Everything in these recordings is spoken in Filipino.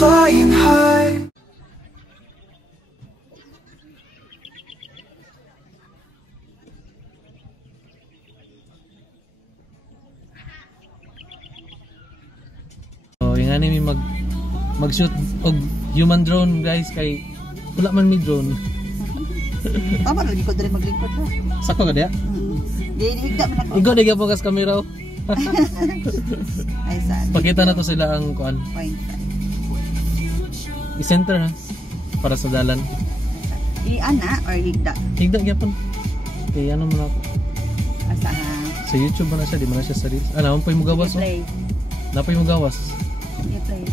flying high. So, yung anime mag-shoot og human drone guys kay wala man may drone. Tama na, di ko dali maglingkod ha. Sako ka diya? Higda man ako. Ikaw di ka focus camera. Ay saan? Pakita na to sila ang kuan. Point. I-center ha para sa dalan. I-ana or higda? Higda gyapon. Kay ano mo na ako. Asa Sa YouTube man na siya, di man na siya sa reels. Ano, pa mo gawas oh. play. Napay mo gawas. I-play.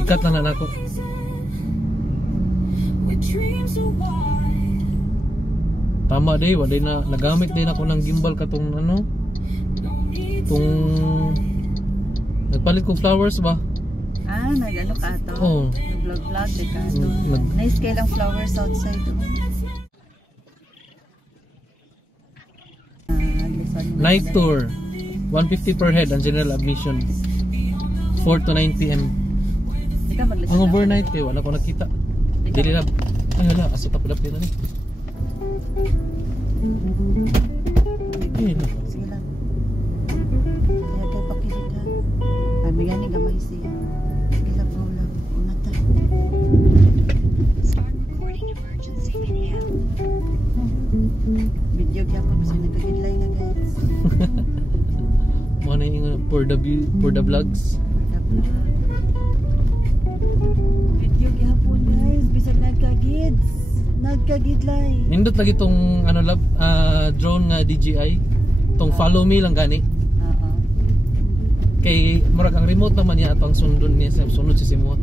Ikat na na ako. Tama day, waday na nagamit din ako ng gimbal katong ano. Tung nagpalit ko flowers ba? Ah, nagano ka to? Oo. Nag-vlog di ka to. Nice kay lang flowers outside to. Night tour. 150 per head ang general admission. 4 to 9 PM. Ika maglista. Ang overnight kay wala ko nakita. Dili na. Ay wala, aso tapos na ni. Sige lang. Kaya kay pakilit ha. Sabi nga ni gamay siya. Sige lang po lang. Unata. Start recording emergency video. Video kaya pa kasi nagkagidlay na guys. Ano yung for the vlogs? Video kaya po guys. Bisag nagkagids. Nagkagidlay. Nindot lagi tong ano lab drone nga DJI. Tong follow me lang gani. Oo. Kay murag ang remote naman niya atong sundon niya sa sunod si Simo.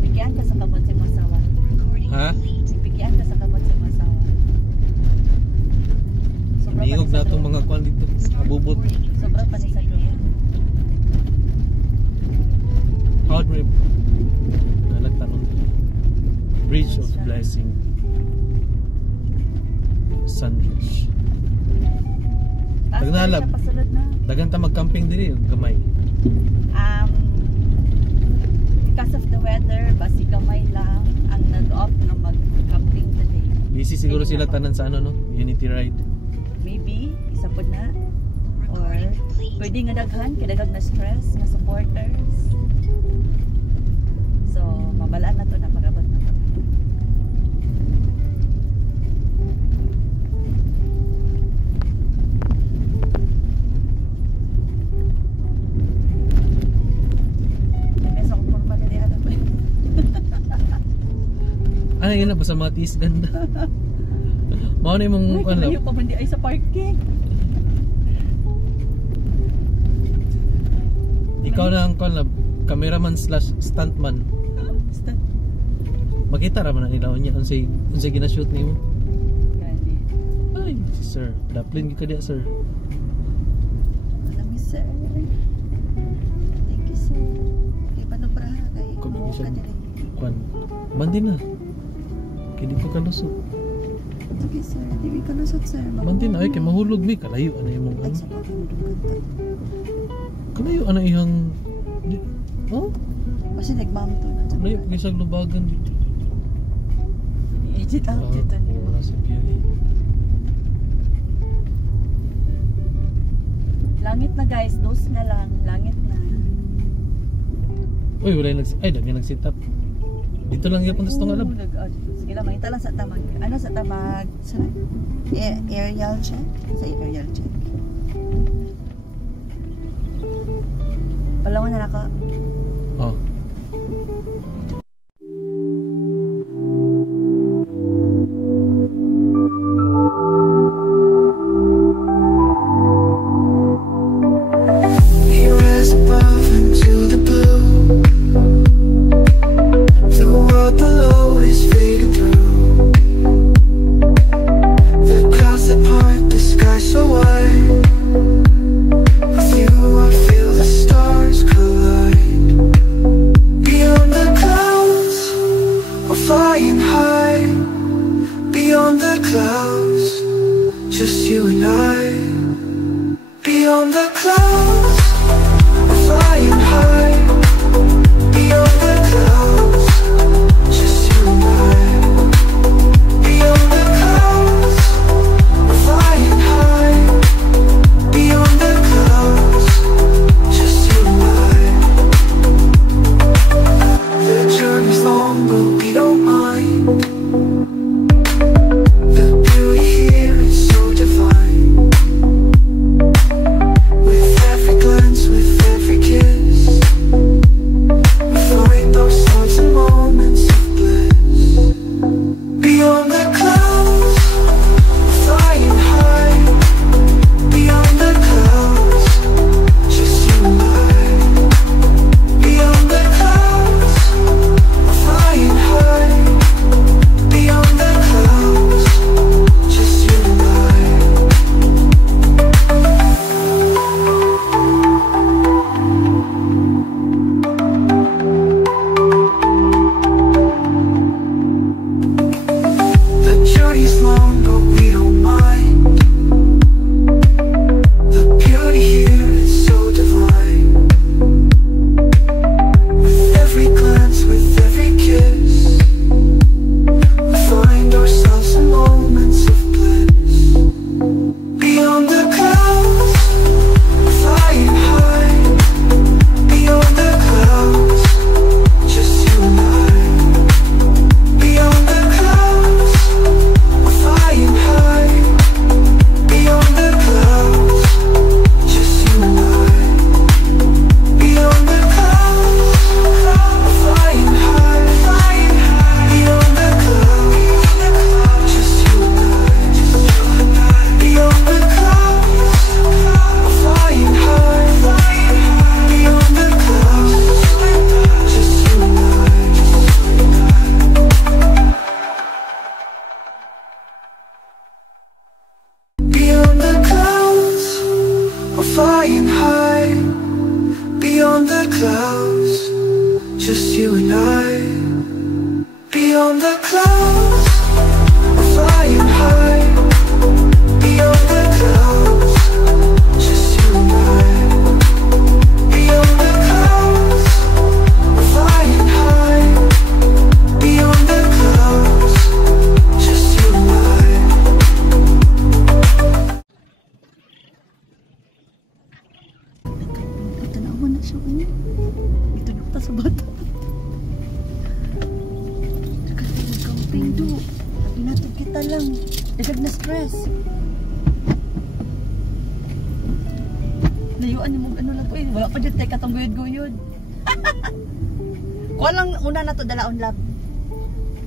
Pikian ka sa kamot sa masawa. Ha? Pikian ka sa kamot sa masawa. Nihog na itong mga kwan dito. Abubot. Sobra pa ni sa drone. Hard rip. Nagtanong. Bridge of Blessing. Sandwich. Tagnalab. Dagan ta mag-camping diri gamay. Because of the weather, basi gamay lang ang nag-off na mag-camping today. Busy siguro sila tanan sa ano no, Unity Ride. Maybe isa pod na or pwede nga daghan kay dagag na stress nga supporters. So mabalaan na to na pag-abot na to. Ay, yun na ba sa Matis ganda. Mao na imong ano. Ay, pa man di ay sa parking. Ikaw na ang kon cameraman slash stuntman. Makita ra man nila unya unsay gina-shoot nimo. Gani. Ay, si sir. Daplin gyud ka diya, sir. Alam mi sir. Thank you sir. Kay panubra kay Communication. Kwan. Bandi na. Kaya di ko kalusot. Sige sir, di ka lusot sir. Bandi na ay kay mahulog mi kalayo ana imong Ay, ano. sa pagkakita. Kalayo ana ihang oh, Kasi nagmamto na. kalayo gisag lubagan dito. I-edit out dito niyo. Wala sa piali. Langit na guys, dos na lang. Langit na. Uy, wala nag-sit up. Dito lang yapon sa tong alab. Sige lang, makita lang sa tamag. Ano sa tamag? Sa aerial check? Sa aerial check. Palawan na ako. Oh. With you I feel the stars collide. mo na siya. Ito na sa bata. Kasi camping do. Pinatog kita lang. Dagag na stress. Layuan yung ano lang po eh. Wala pa dyan tayo katong guyod-guyod. Kuha lang una na to dalaon lab.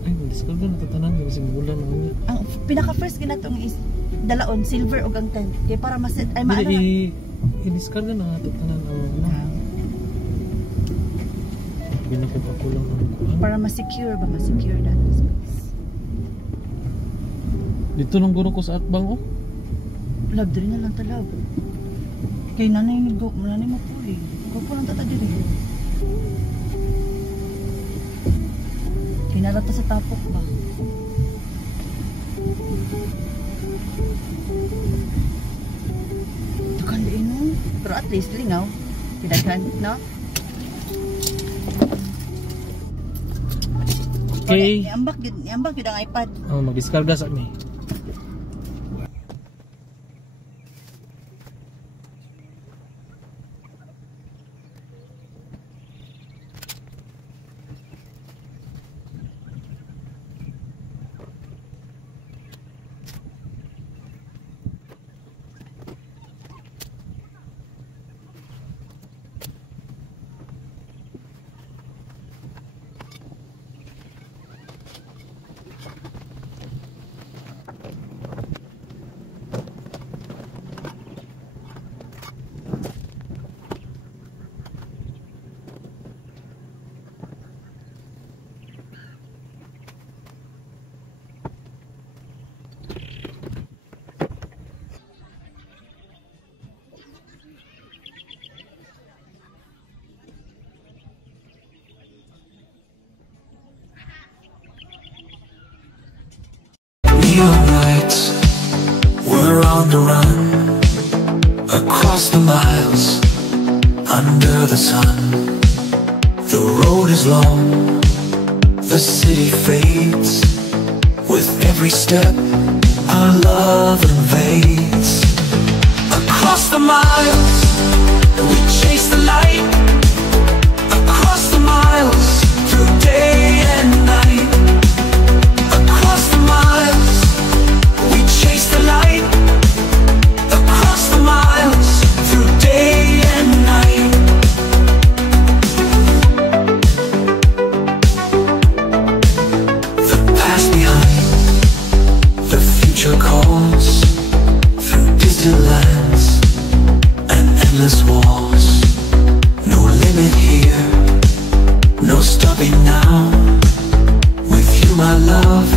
Ay, mag-discard na natatanan. Kasi bulan naman niya. Ang pinaka-first ginatong is dalaon, silver o gang 10. Kaya para masit, ay maano na. I-discard na natatanan ang ano. Binakupakulang ang kuhan. Para ma-secure ba? Ma-secure that space. Dito nang guro ko sa atbang oh. Lab, dali na lang talab. Kay nanay mo puli. Gwapo lang tata diri. Kay narata sa tapok ba? Dukan di no. Pero at least lingaw. Pidaghan, no? Okay. Iambak yun ang iPad. Oh, mag-discarga sa ni. Neon lights, we're on the run, across the miles, under the sun. The road is long, the city fades, with every step our love invades. Across the miles, we chase the light, across the miles, through day and night. Across the miles, we chase the light, across the miles, through day and night. The past behind, the future calls, through distant lands and endless walls. No limit here, no stopping now. With you, my love,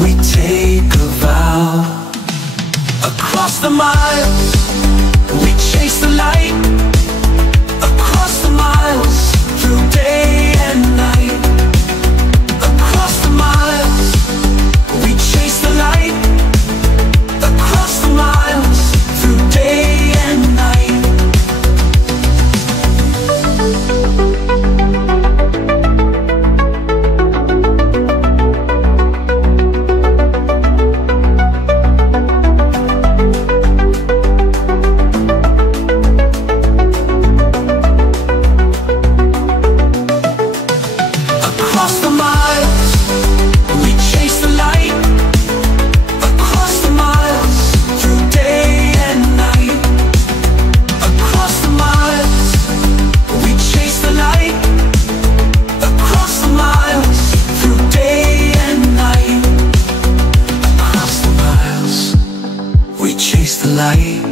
we take a vow. Across the miles, we chase the light, across the miles, through day and night. Across the miles, we chase the light, across the miles, through day and night. Across the miles, we chase the light, across the miles, through day and night. Across the miles, we chase the light, across the miles, through day and night. Across the miles, we chase the light,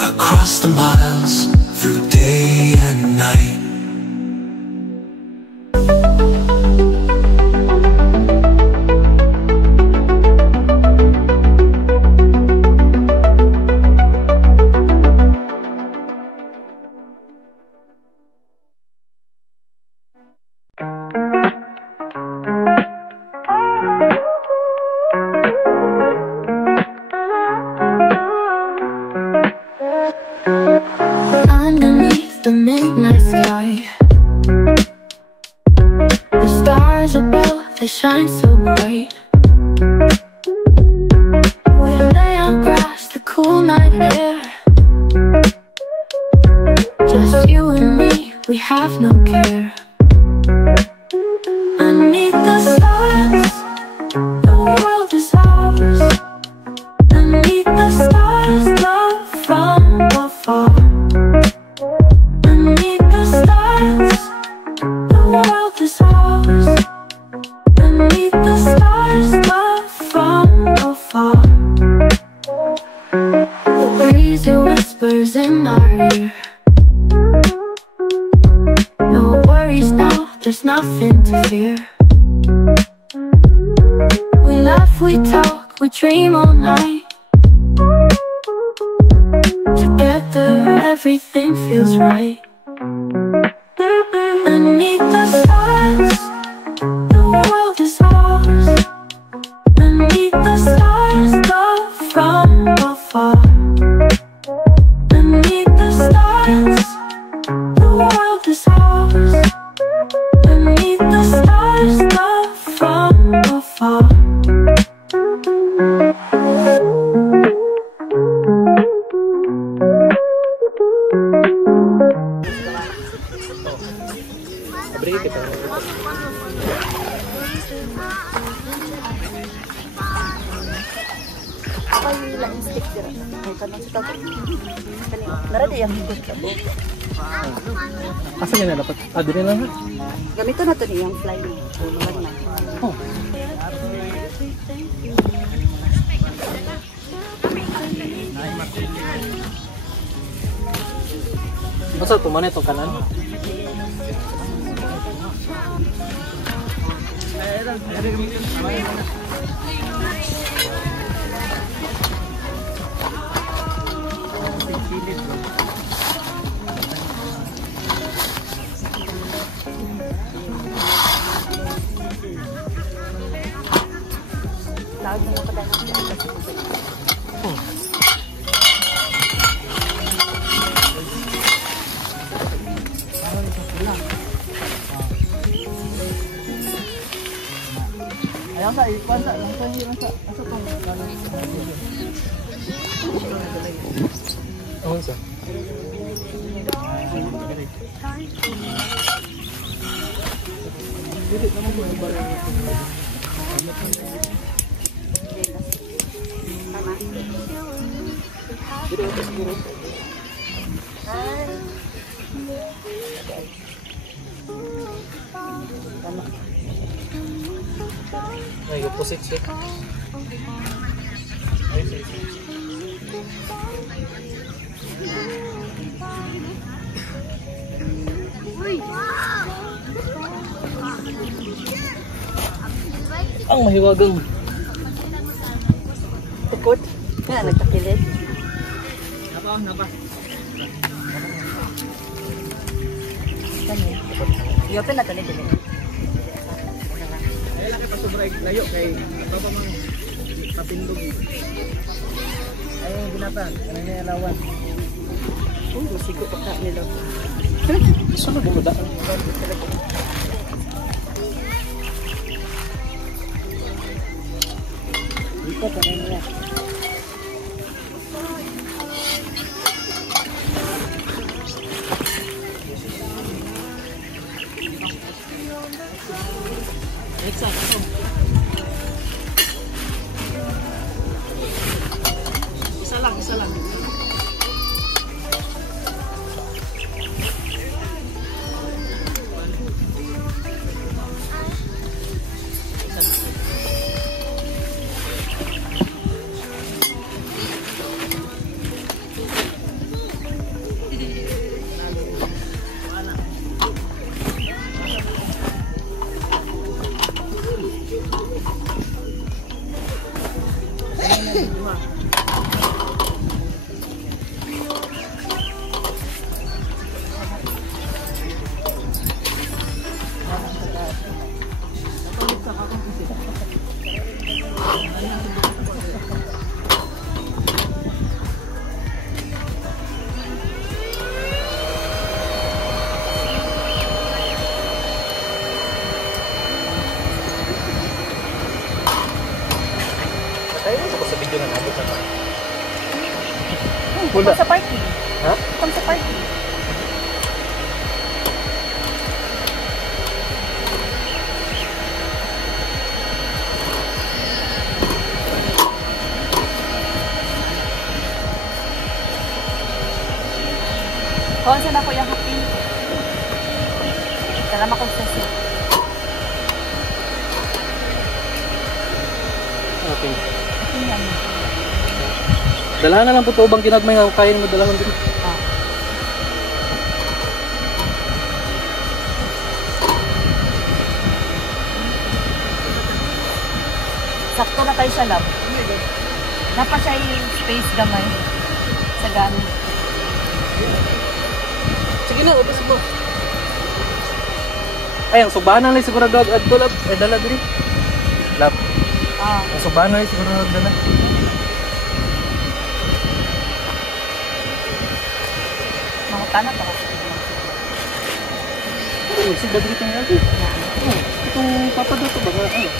across the miles, through day and night. Underneath the midnight sky, the stars above, they shine so bright. We lay on grass, the cool night air, just you and and me, we have no care. Underneath the stars, the world is ours. Underneath the stars, love from afar. Underneath the stars, the world is ours. Underneath the stars, love from afar. The breeze, it whispers in our ear. No worries now, there's nothing to fear. We laugh, we talk, we dream all night. Together, everything feels right. Underneath the stars, the world is ours. Underneath the stars, love from afar. Underneath the stars, the world is ours. Underneath the stars, love from afar. Abri kita. Apa yung laing stick dira? Ay kanang sa tawag. Kani nara di ang higot ka po. Asa niya na dapat? Ah, dili lang ha. Gamito na to niyang fly ni. Ulan na. Oh. Basta tumanay itong kanan. Laag mo pa dahil. Ayaw sa ikwan sa lang sa hirang sa asa tong Oh, sa. Ay, opposite siya. Ay, sige. Ang mahiwagang. tukod. Nga nagtakilid. Napa. Kani. Yopen na to ni dili. Ay, laki pa sobra layo kay apa pa man kapindog. Ay, ginatan. Ano niya lawan? Sigo pa ka nila. Saan mo ba? Ito pa nila. Isa lang. Tayo sa video na nabot na. Wala sa party. Ha? Come sa party. Kung saan ako yung happy. Salamat kong sesi. Okay. Happy yan. Dalahan na lang po ito. Bang ginagmay nga kain mo dalahan din. Ah. Sakto na kayo sa lab. Napa siya yung space gamay sa gamit. Sige na, ubos mo. Ay, ang subahan na lang siguro adto lab. Eh, dala diri. Lab. Ah. Ang subahan na lang siguro dala. Mga tanat ako. Oh, sige dito nga ako. Oh, itong papadot to baga ano.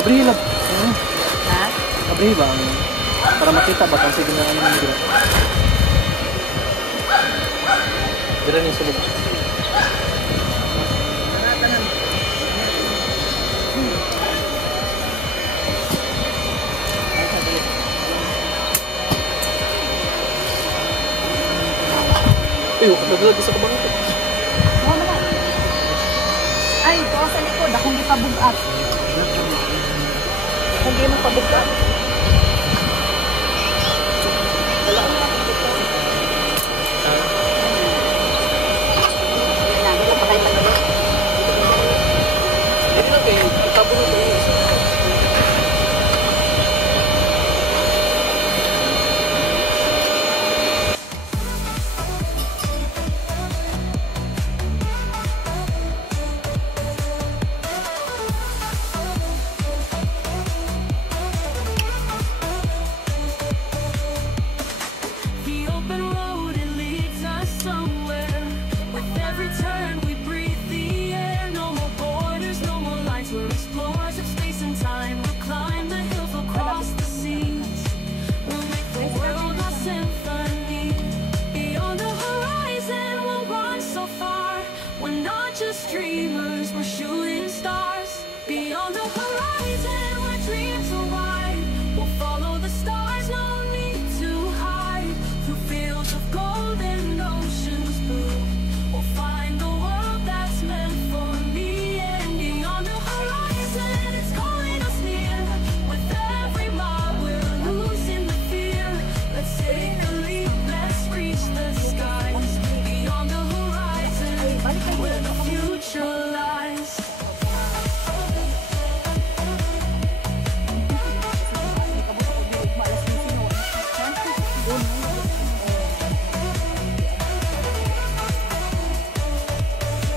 Abri lab. Ha? Abri ba? Para makita ba kung sige na ano yung dito. Dira ni sulod. Ay, naglag sa kabang ito. Oo naman. Ay, ito sa likod. Akong di pabugat. Akong di mo pabugat. Hindi lang kayo, itabunod ko yung isa. The open road, it leads us somewhere. With every turn, we breathe the air. No more borders, no more lines. We're explorers of space and time. We'll climb the hills, we'll cross the seas. We'll make the world our symphony. Beyond the horizon, we'll run so far. We're not just dreamers, we're shooting stars. Beyond the horizon, where dreams are wide. We'll follow the stars, no need to hide. Through fields of gold and oceans blue, we'll find the world that's meant for me. And beyond the horizon, it's calling us near. With every mile, we're losing the fear. Let's take a leap, let's reach the skies. Beyond the horizon, where the future lies.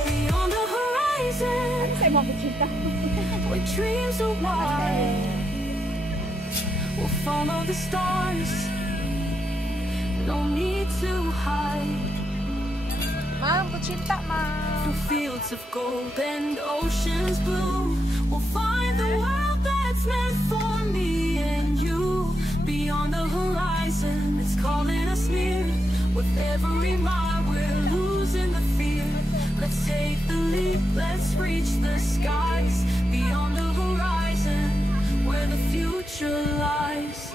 Beyond the horizon, where dreams are wide, we'll follow the stars. No need to hide. Ma'am, kutsinta, ma'am. Through fields of gold and oceans blue, we'll find the world that's meant for me and you. Beyond the horizon, it's calling us near. With every mile, we're losing the fear. Let's take the leap, let's reach the skies. Beyond the horizon, where the future lies.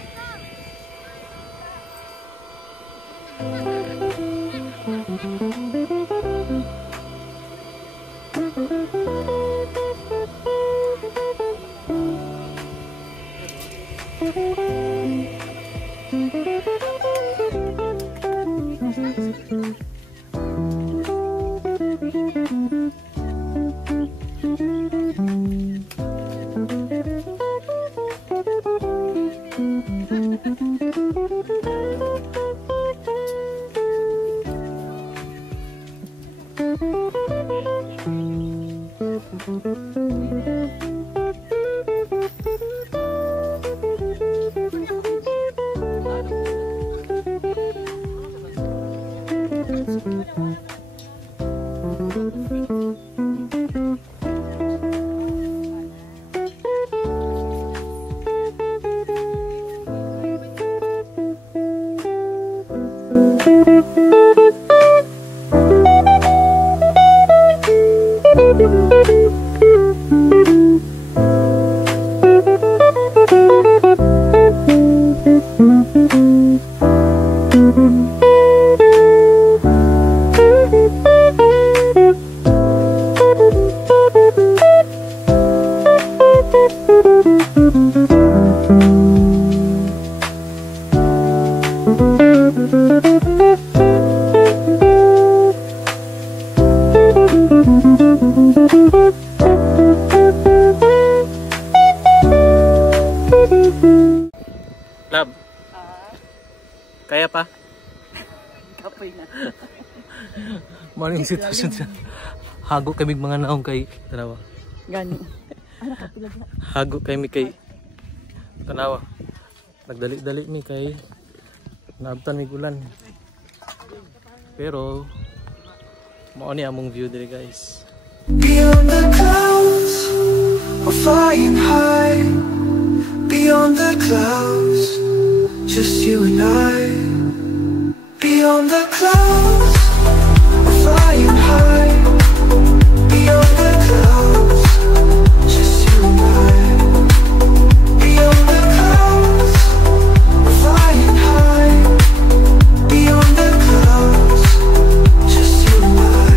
Love. Kaya pa? Kapoy na. Maraming sitwasyon siya. Hago kami mga naong kay Tanawa. Gani. Ano ka pilag na? Hago kami kay Tanawa. Nagdali-dali mi kay naabtan mi ulan. Pero mao ni among view diri guys. Beyond the clouds, we're flying high. Beyond the clouds, just you and I. Beyond the clouds, we're flying high. Beyond the clouds, just you and I. Beyond the clouds, we're flying high. Beyond the clouds, just you and I.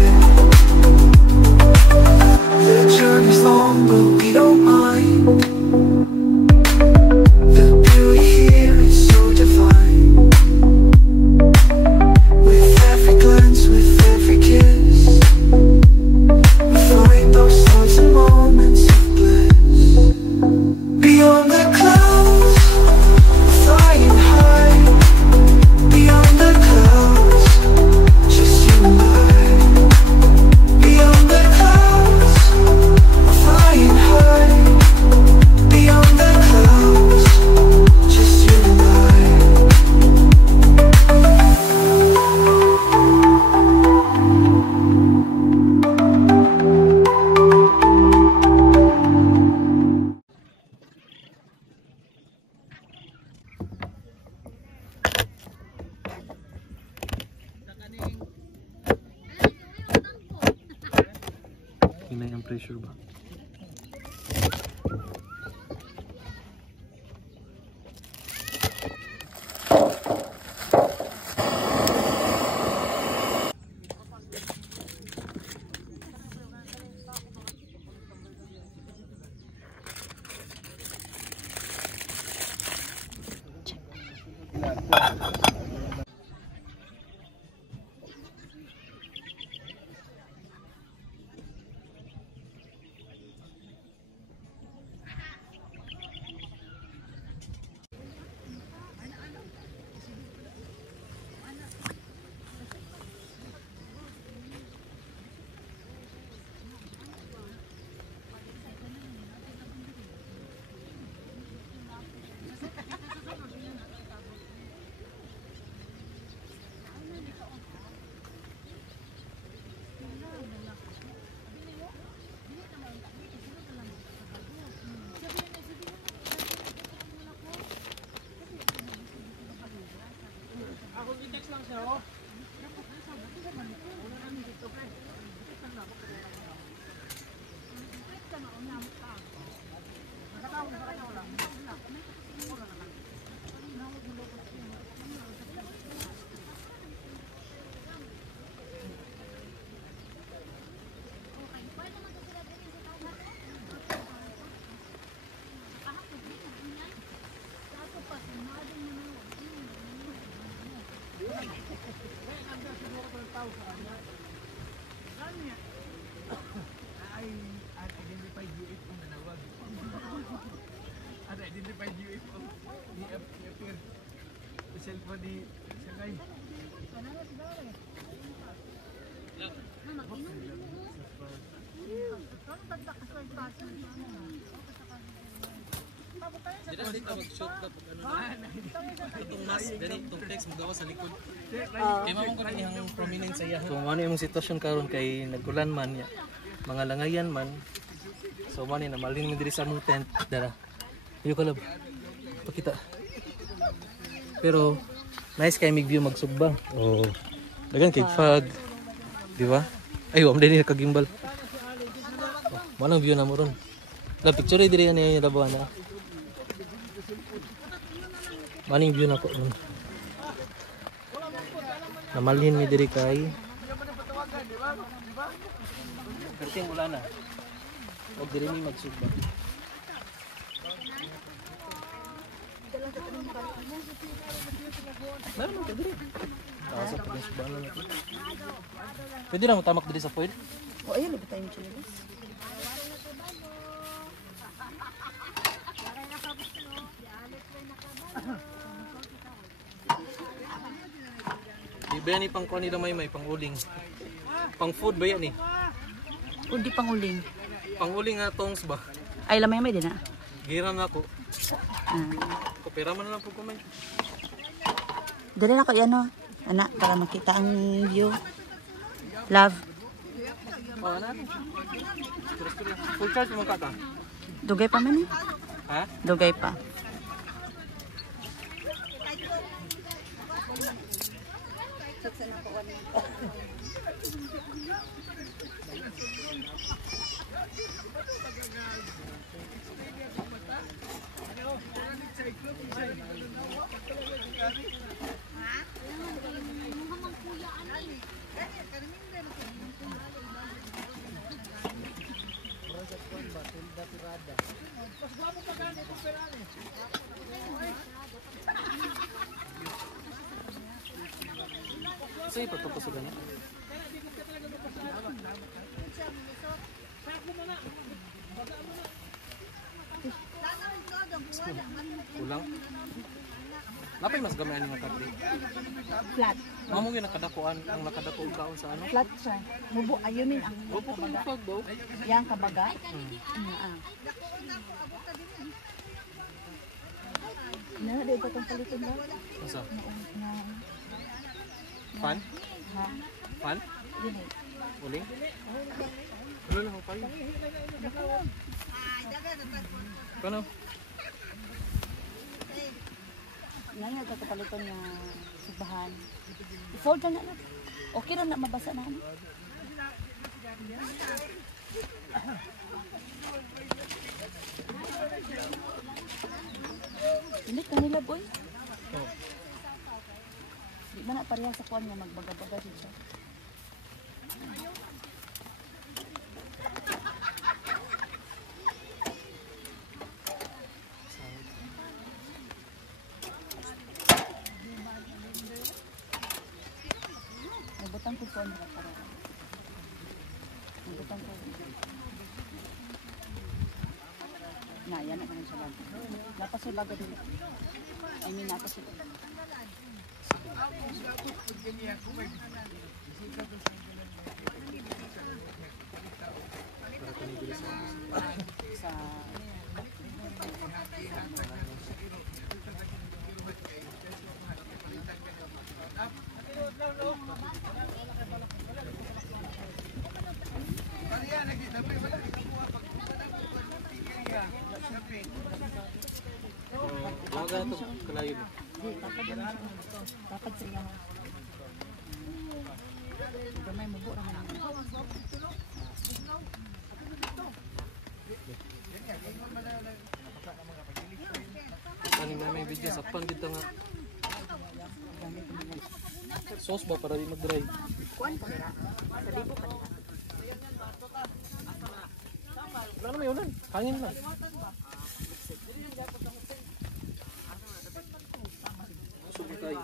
The journey's long, but we don't mind. The beauty here is so divine. With every glance, with every kiss, we find those thoughts and moments of bliss. Beyond the clouds, flying high. Beyond the clouds, just you and I. Beyond the clouds, flying high. Beyond the clouds, just you and I. Hinay ang pressure ba? Unidentified UFO ni-appear sa cellphone ni Sakay. Itong mas, itong text mo gawa sa likod. Kaya mamang ko rin yung prominent sa iya. Kung ano yung sitwasyon karon kay nagkulan man, mga langayan man. So man na maling diri sa mong tent. Dara. Iyo kalab. Pakita. Pero nice kay mig view magsugbang. Oh. Dagan kay fog. Di ba? Ay, am din kagimbal. Oh, manang view na mo ron. La picture diri ani yung labawan na. Maning view na ko ron. Namalhin mi diri kay. Kasi wala na. O diri mi magsugbang. Naman ka diri. Asa pa yung sugbang na. Pwede na mo tamak diri sa foil? O ayun, iba tayong chinelas. Bayan ni pang kuan nila may pang uling. Pang food ba yan eh? Udi panguling. Pang uling nga tongs ba? Ay lamay may din na. Giram na ako. Ah. Kapira man na lang po kumay. Dali na ko yan no. Anak, para makita ang view. Love. Oh, ano? Full charge mo ka ta? Dugay pa man eh. Ha? Dugay pa. Sige, patapos sa ganyan. Kulang. Napay mas gamayan yung kadri. Flat. Mamo yung nakadakuan, ang nakadako kaon sa ano? Flat siya. Mubo ayunin ang Opo ko yung pagbaw. yang kabaga. Na, di ba itong palitin daw? Asa? Na, Fan? ha? Fan? Yun eh. Uling? Ano lang ako kayo? Kano? Yan yung kakapalitan niya subahan. I-fold na na. Okay rin na mabasa na. Hindi kanila boy. Oh. Di ba na parehas sa kuwan niya magbaga-baga din siya. Nagbutang ko kuwan niya para. Nagbutang ko. Na, yan na naman siya bago. Lapas siya bago din. I mean, lapas siya. Sa Laga ito, kalayo mo. dapat sa iyo. Gamay mo po naman. Ano na may video sa pan dito nga. Sauce ba para di mag-dry? Kuan pa nila. Sa libo pa nila. Wala naman yun lang. Hangin lang. Subi tayo.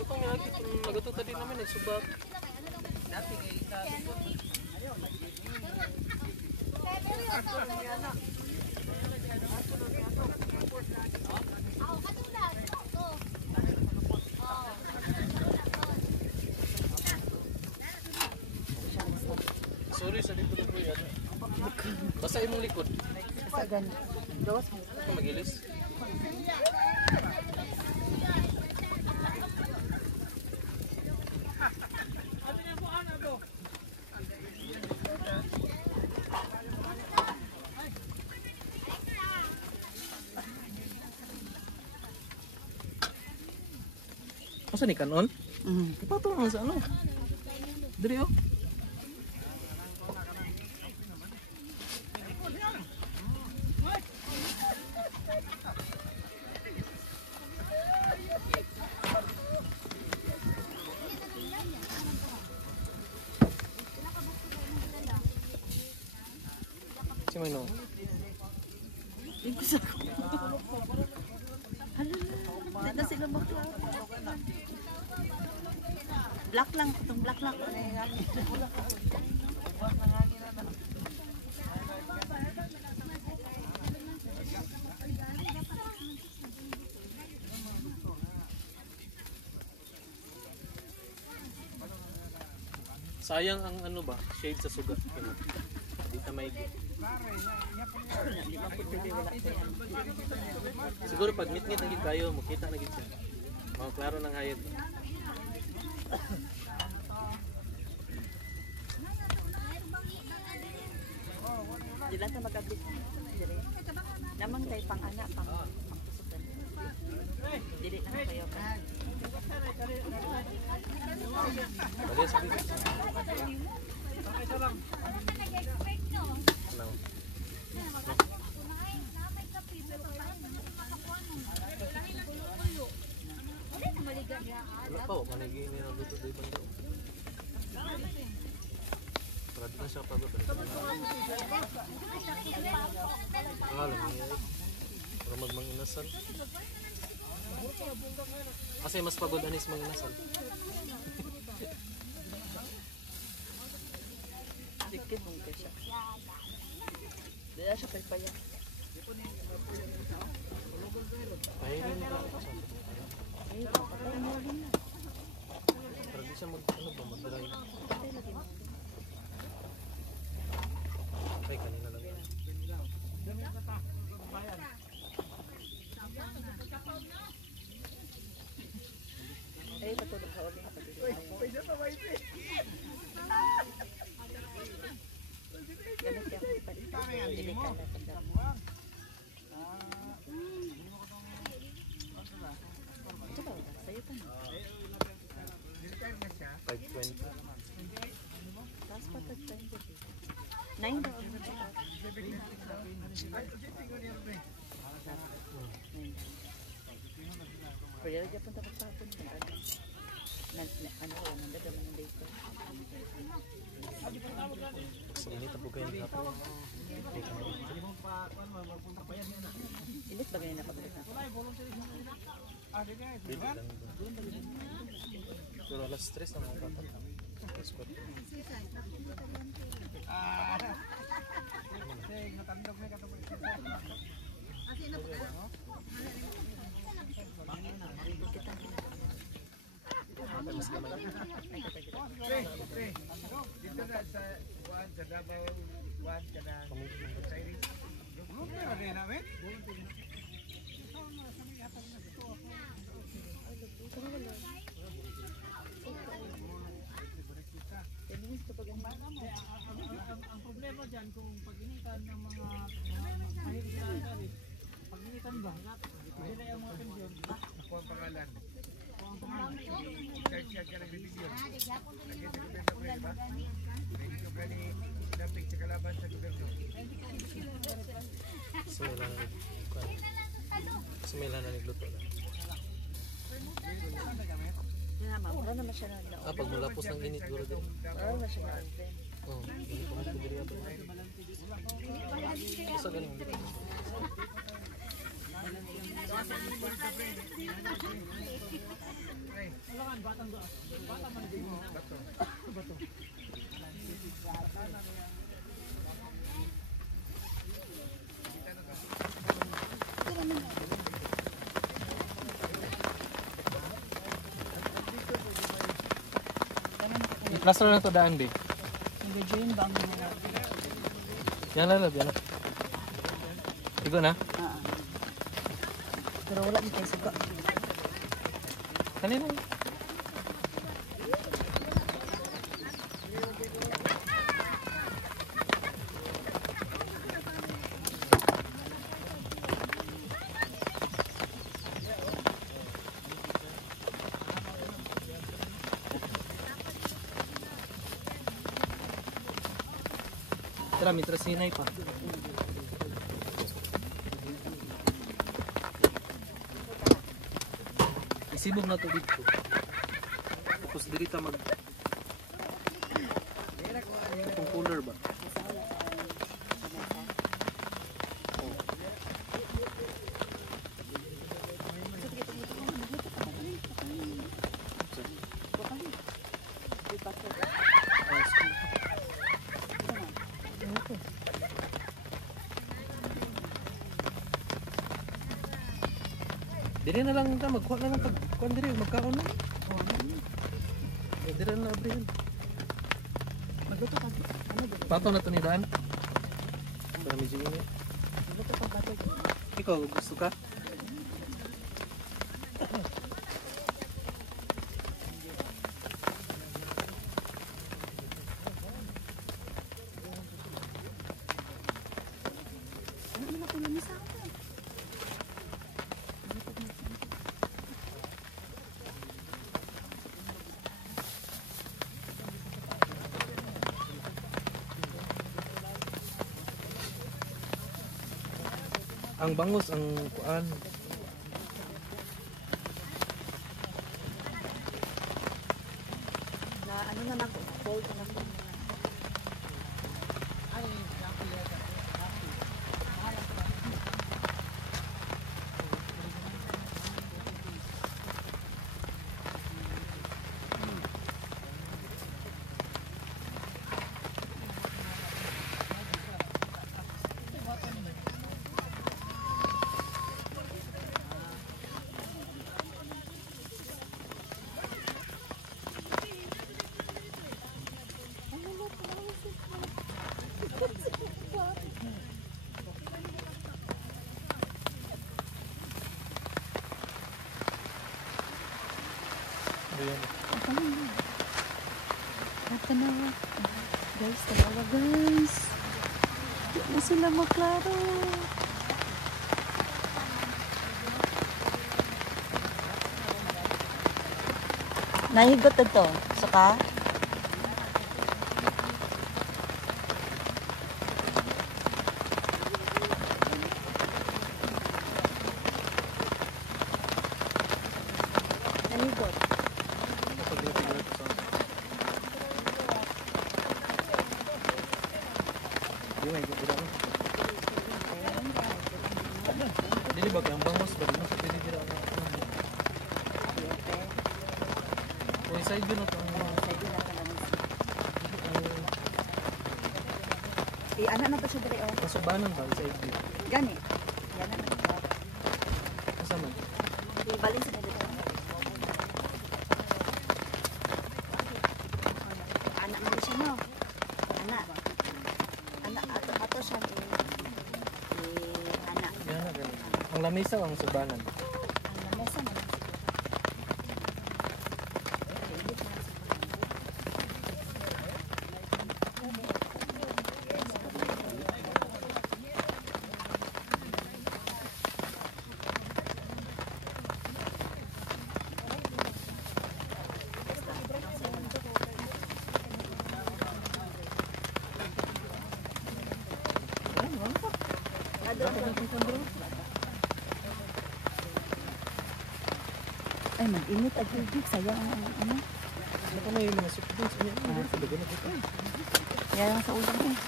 Ito nga, magato tadi namin nagsubak. Sorry sa dito po yan. Basta imong likod. Sa gan. Dos. Ito magilis. Masa ni kanon? Ipato naman sa ano? Diri oh. Si Mano. Ito sa ko. Hala. Hindi na sila maklaw. Black lang, itong black lang. Sayang ang ano ba, shade sa sugat. Hindi ka maigi. Siguro pag ngit-ngit na gid kayo, makita na gid siya. Oh, klaro ng hayad. Di lang ta mag-ablit. Namang kay pang-anak, pang-pusukan. Dili na kayo ka. Dali sa bigay. Ano? Wala pa, manigi ini na dito di banda. Para di na siya pagod. Alam niya. Para magmanginasal. Kasi mas pagod anis manginasal. Dikit mong siya. Dila siya paypaya. Pahirin ka. Para di siya ano ba, mag-drive. Ay, kanina lang. Ay, patulog sa uling kapatid. Gamit ka ako ipalitan. Dili ka na tanda. Ito ba? Sa'yo pa na. 520. Tapos patag 20. 9 daw. Pero dyan punta pagpapon. Ano ko, nandagaman ng data. Kasi init ang bugay ng hapon. Ilit ba ganyan nakabalik na? Pwede lang doon. Pero alas 3 na mga dapat. Alas 4. Mas gamay. Ang problema dyan kung pag-initan ng mga pag-initan ba? Sila yung mga pensyon. Ako ang pangalan. Search ka ng bibigyan. Lagyan sa gobyerno ko ba? Medyo ka ni damping sa kalaban sa gobyerno. Sumila na nagluto na. Mura naman siya na. Ah, pag mulapos ng init guro din. Mura naman siya na. Oo, hindi pa mas pagdiri ako. Basta ganun dito. I-plaster na to daan, be. Nag-join ba ang mga... Yan na, yan na. Tigo na? Pero wala di tayo suka. Kanina. Tara, may trasinay pa. Isibog na to dito. Tapos dirita mag... Itong cooler ba? Dili na lang ta magkuha na lang pagkuan diri magkaon na. Dili na abrihan. Magluto ka. Ano ba? Pato na to ni daan. Para medyo init. Magluto ka ba? Ikaw gusto ka? Ang bangus ang kuan. Na ano na nako, cold na nako. Ayan. Tanawa. Guys, tanawa guys. Di na sila maklaro. Nahigot na to. Saka? Nahigot. Dili ba ang bangus ba no sa pili dira na. Oy side view na to. Ana na to siya dali oh. Kasubanan ba side view? Gani. Yan na. Asa man? Ibalin sa dito. Anak na siya no. Anak. Anak ato siya anak. Yan na gani. Ang lamesa ang subanan. Ang lamesa man. Ay, mag-init at higit. Sayang ang ano. Ano ko na yung mga soup drinks niya? Ano sa dagan na dito? Kaya lang sa ulam eh.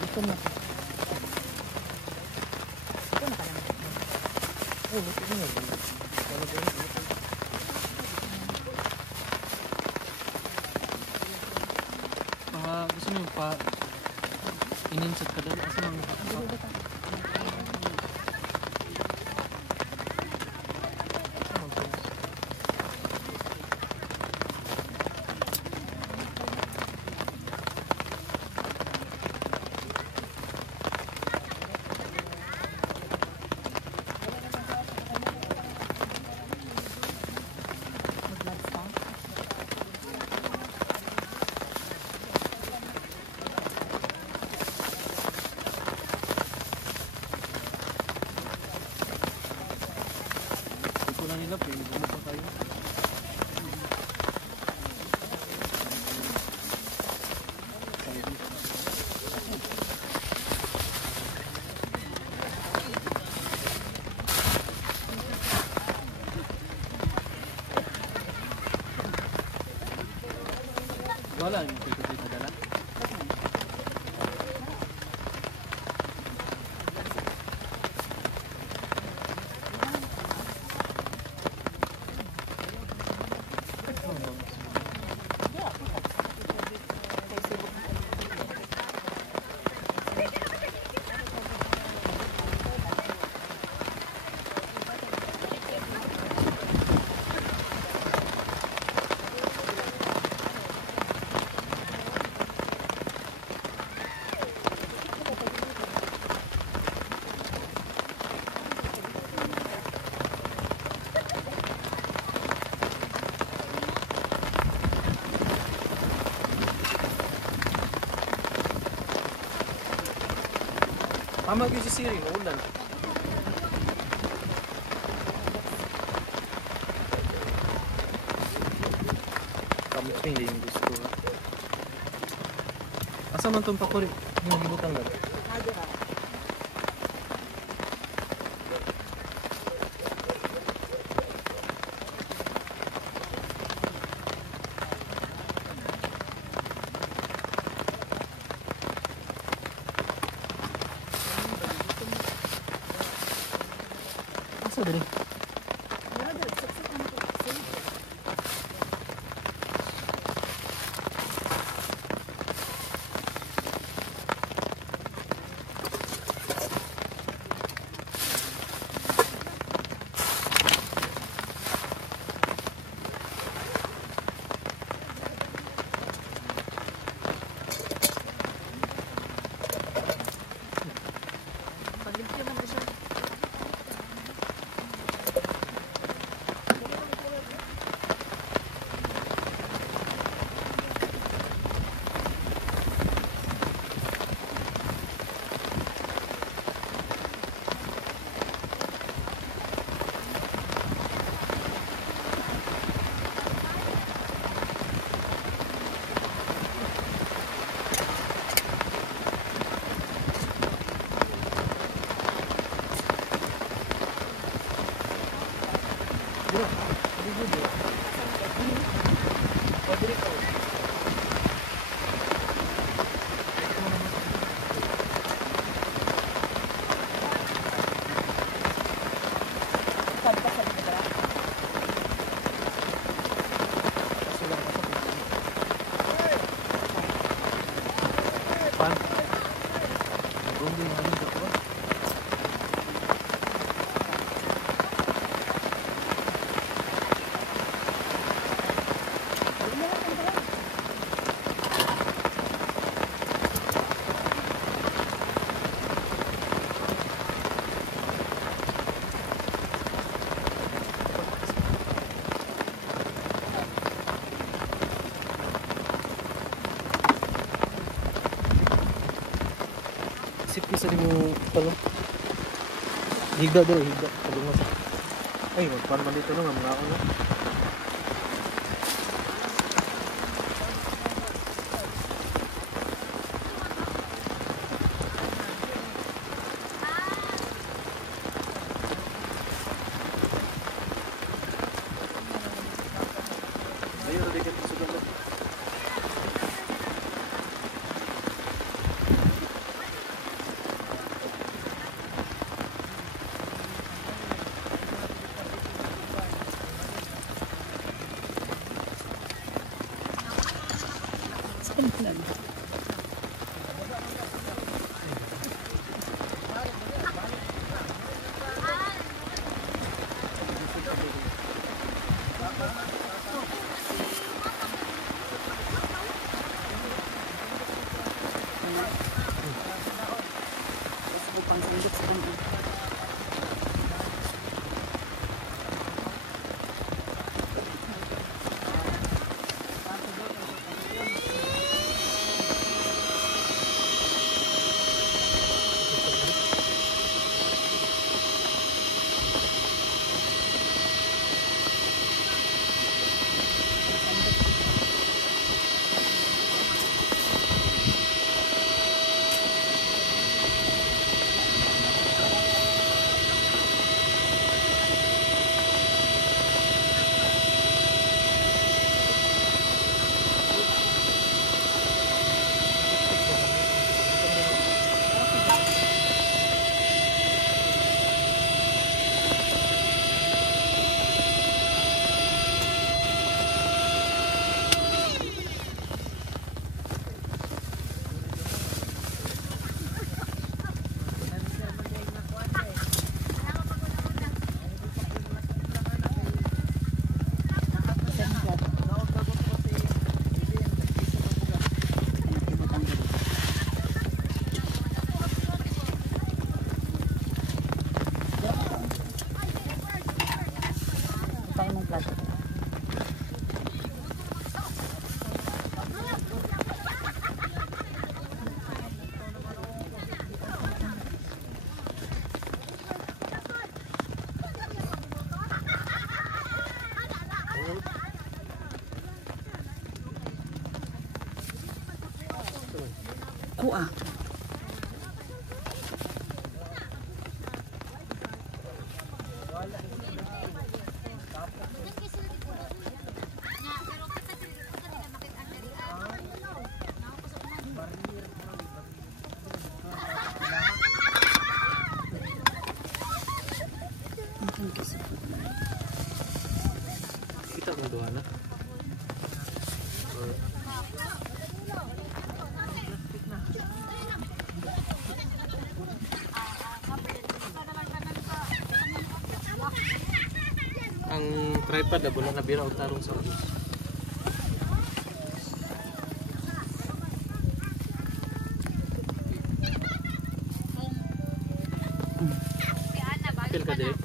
Dito na. Dito na ka naman. Oh, buti na yan. Gusto mo yung pa ininsat ka dali kasi mga nila, pwede bumapa tayo. Wala yung dito dala. Tama yun si Siri, maulan. Camping din yung gusto. Asa man itong pakuri? Yung ibutang na. Asa din? Sipis sa mo talong. Higda daw, higda. Talungas. Ay, magpan man dito nga mga ano. Ayo, dikit sudah. Dako ah. Kita mo doon na. Ang tripod na bulan na bira o tarong sa ulos. Feel ka direct?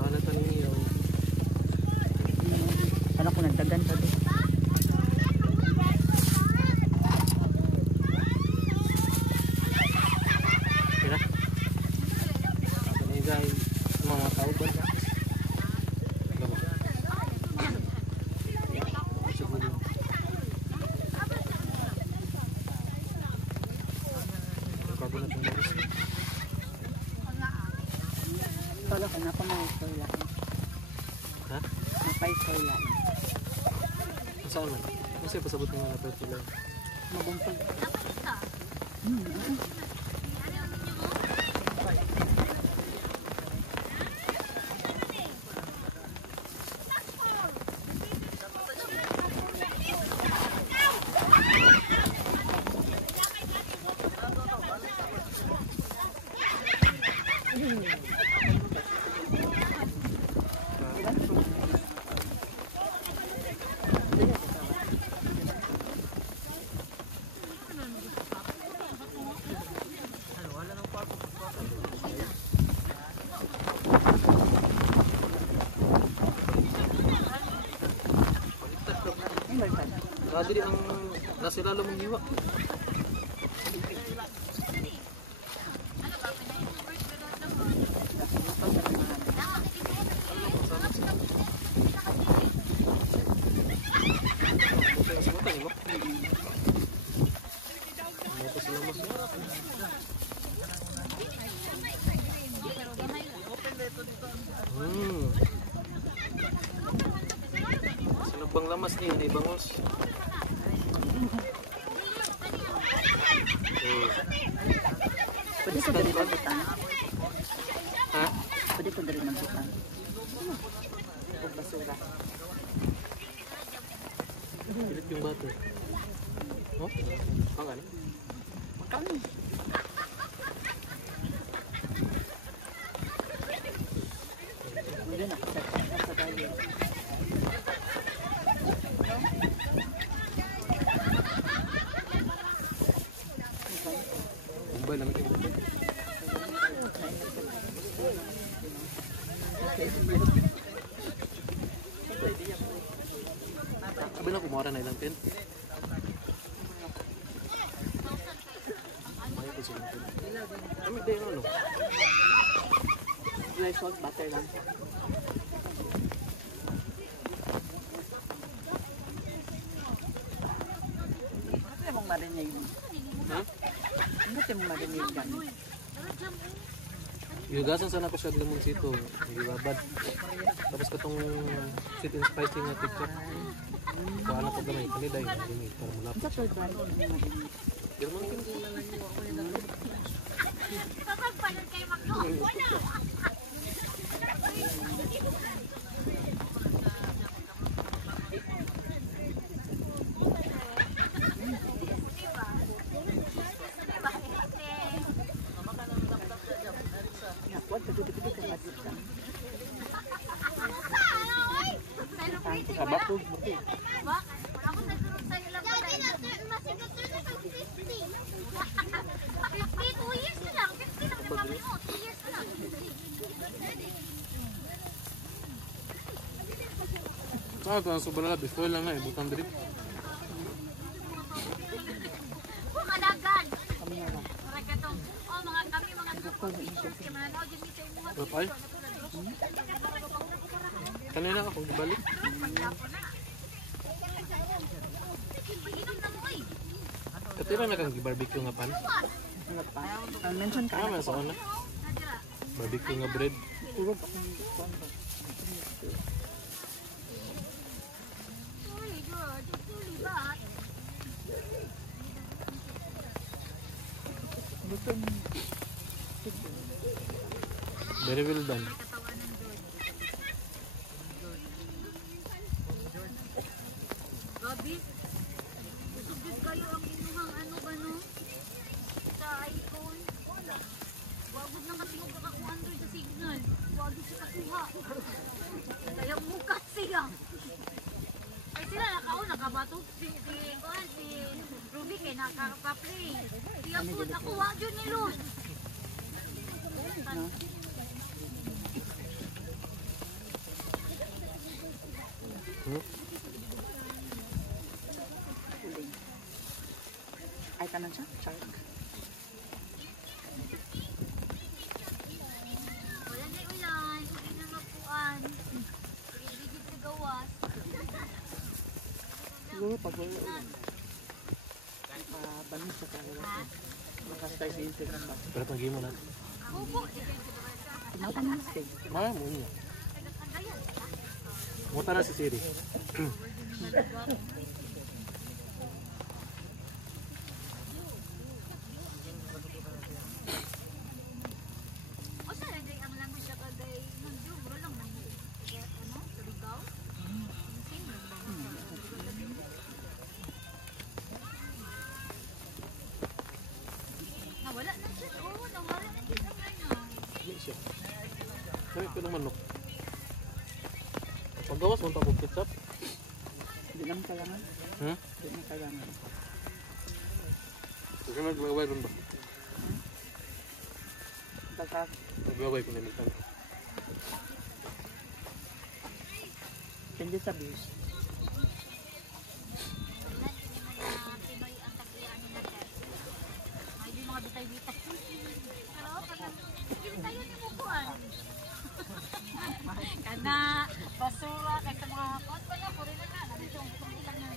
Wala pa niyo. Ano ko nagdagan pa din. Kira? Kanigay mga tao ba? Tolo ka na pa may toilet. Ha? Napay toilet. Saan man? Kasi pasabot nga na pwede lang. Mabumpag. Kadiri ang nasilalo mong iwa. Sinubang lamas niya, hindi bangos. Pwede ko dali magbutan. Ha? Pwede ko dali magbutan. Huwag basura. Pilit yung bato. Oh? Ang ano? Kami. Hindi na sa tayo. Umbay lang yung umbay. Sabi lang kumara na ilang tent. Ay, kasi yung tent. Kami tayo ano? Dry salt butter lang. Ano mong marinig? Ha? Ano mong marinig yan? Yugasan sana ko siya lemon sito. Ibabad. Tapos katong sweet and spicy nga tiktok. Kuha na ko gamay. Kaliday. Para malapit. Sa third brand, ano mong marinig? German king. Kabakog. Saan ito ang sobrang labis? Foil lang na eh. Butang drip. Rapay? Kanina ako gibalik. Katira na kang barbecue nga pan. Ano pa? Mention ka. Kaya sa una. Barbecue nga bread. Puro pa kung ano. Gusto mo. Very well done. Gabi, busog kayo ang inyong ano ba no? Sa iPhone. Wagod lang kasi kung kakakuha Android sa signal. Wagod siya kakuha. Kaya mukat siya. Ay sila nakabato. Si Ruby kay nakaka-play. Siya po, nakuha dyan ni Luz. Ay, kanan siya? Shark. Wala na ulan. Hindi na mapuan. Bigit sa gawas. Siguro pag wala ulan. Balong sa kaya. Makastay sa Instagram ba? Pero tanggi mo na. Opo. Tumata na sa stage. Maya mo niya. Muta na si Siri. O sana day ang langoy siya kagay nung jumro lang nang ano, Surigao. Nawala na siya. Oo, nawala na siya sa ngayon. Hindi siya. Kaya ko ng manok. Paggawas mo tapos ketchup. Hindi naman kailangan. Hindi naman kailangan. Kasi magbaway rin ba? Pagka Magbaway kung namitan. hindi sa views. Pinoy ang taglianin na test. May di mga bitay-bitay. Pero hindi tayo ni Mukuan. Kana basura kay sa mga kot pala puro na na dito itong ilan na.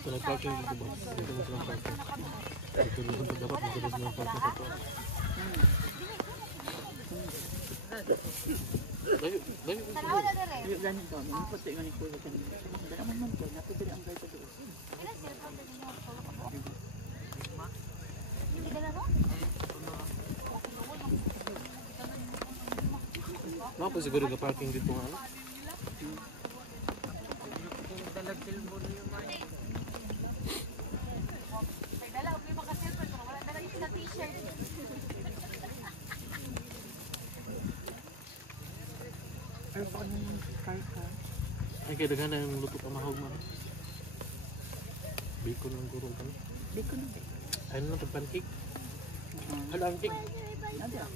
So nag-parking dito ba? Dito mo silang parking. Dito mo dapat mo silang parking. Layo. Tanawa na dire. Yung ganito, yung puti nga ni Kuya kanina. Dala mo man ko, napibili ang gaito doon. Ilan cellphone din niyo tulog ako? Hindi ka na no? Mga pa siguro ka-parking dito nga. Dala og lima ka cellphone pero wala dala yung sa t-shirt. Ano pa yung card ka? Ay kaya daghan na yung luto kamahog man. Bacon ang gurong kami. Di ko na. Ayun lang ito pancake. Ano ang cake? Nada.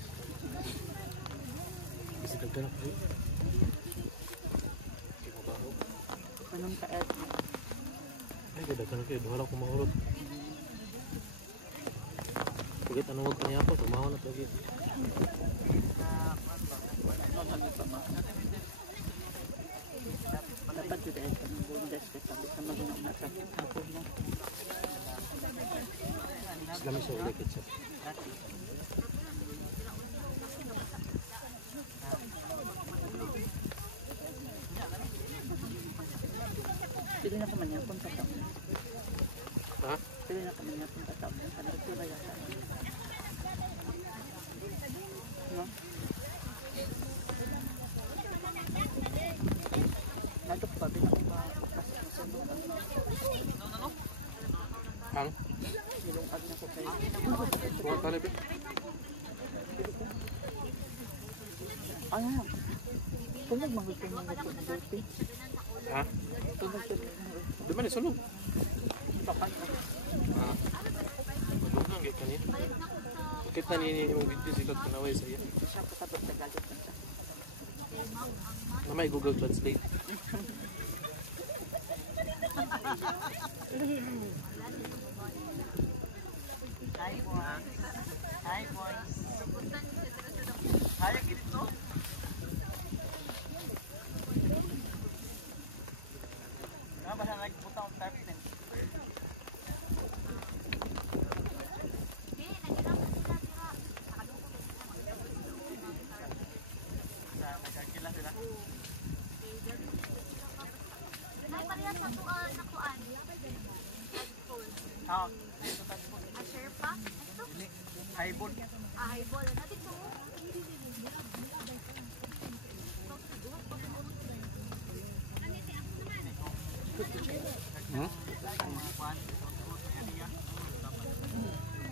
Kasi daghan na kayo. Mabaho. Anong ka-add mo? Ay kaya daghan na kayo. Duhala ko mahurot. Pagkat anong huwag pa niya ako. Tumawa na lagi. Dapat yun dahil sa mga bundes ka sabi sa mga nasa ako mo. Islami sa ulit ketchup. Pili na ko man yan kung tataw. Ha? Pili na ko man yan kung tataw. Ano ito ba yata? No? Natok pa, binakong ba? Kasi masunod ang Ang? nilungag na ko kayo. Tuwa tali ba? Ano? Kung nagmahal ko mga ito ng dirty. Ha? Kung nagmahal Di man isulog. Pakan ka. Ha? Tulog lang gaya kanya. Bakit na niya yung video sikat kanaway sa iya? Siya kasabot na galit na siya. Na may Google Translate. Hi boys. Hi boys. Highball. Highball. Natin to.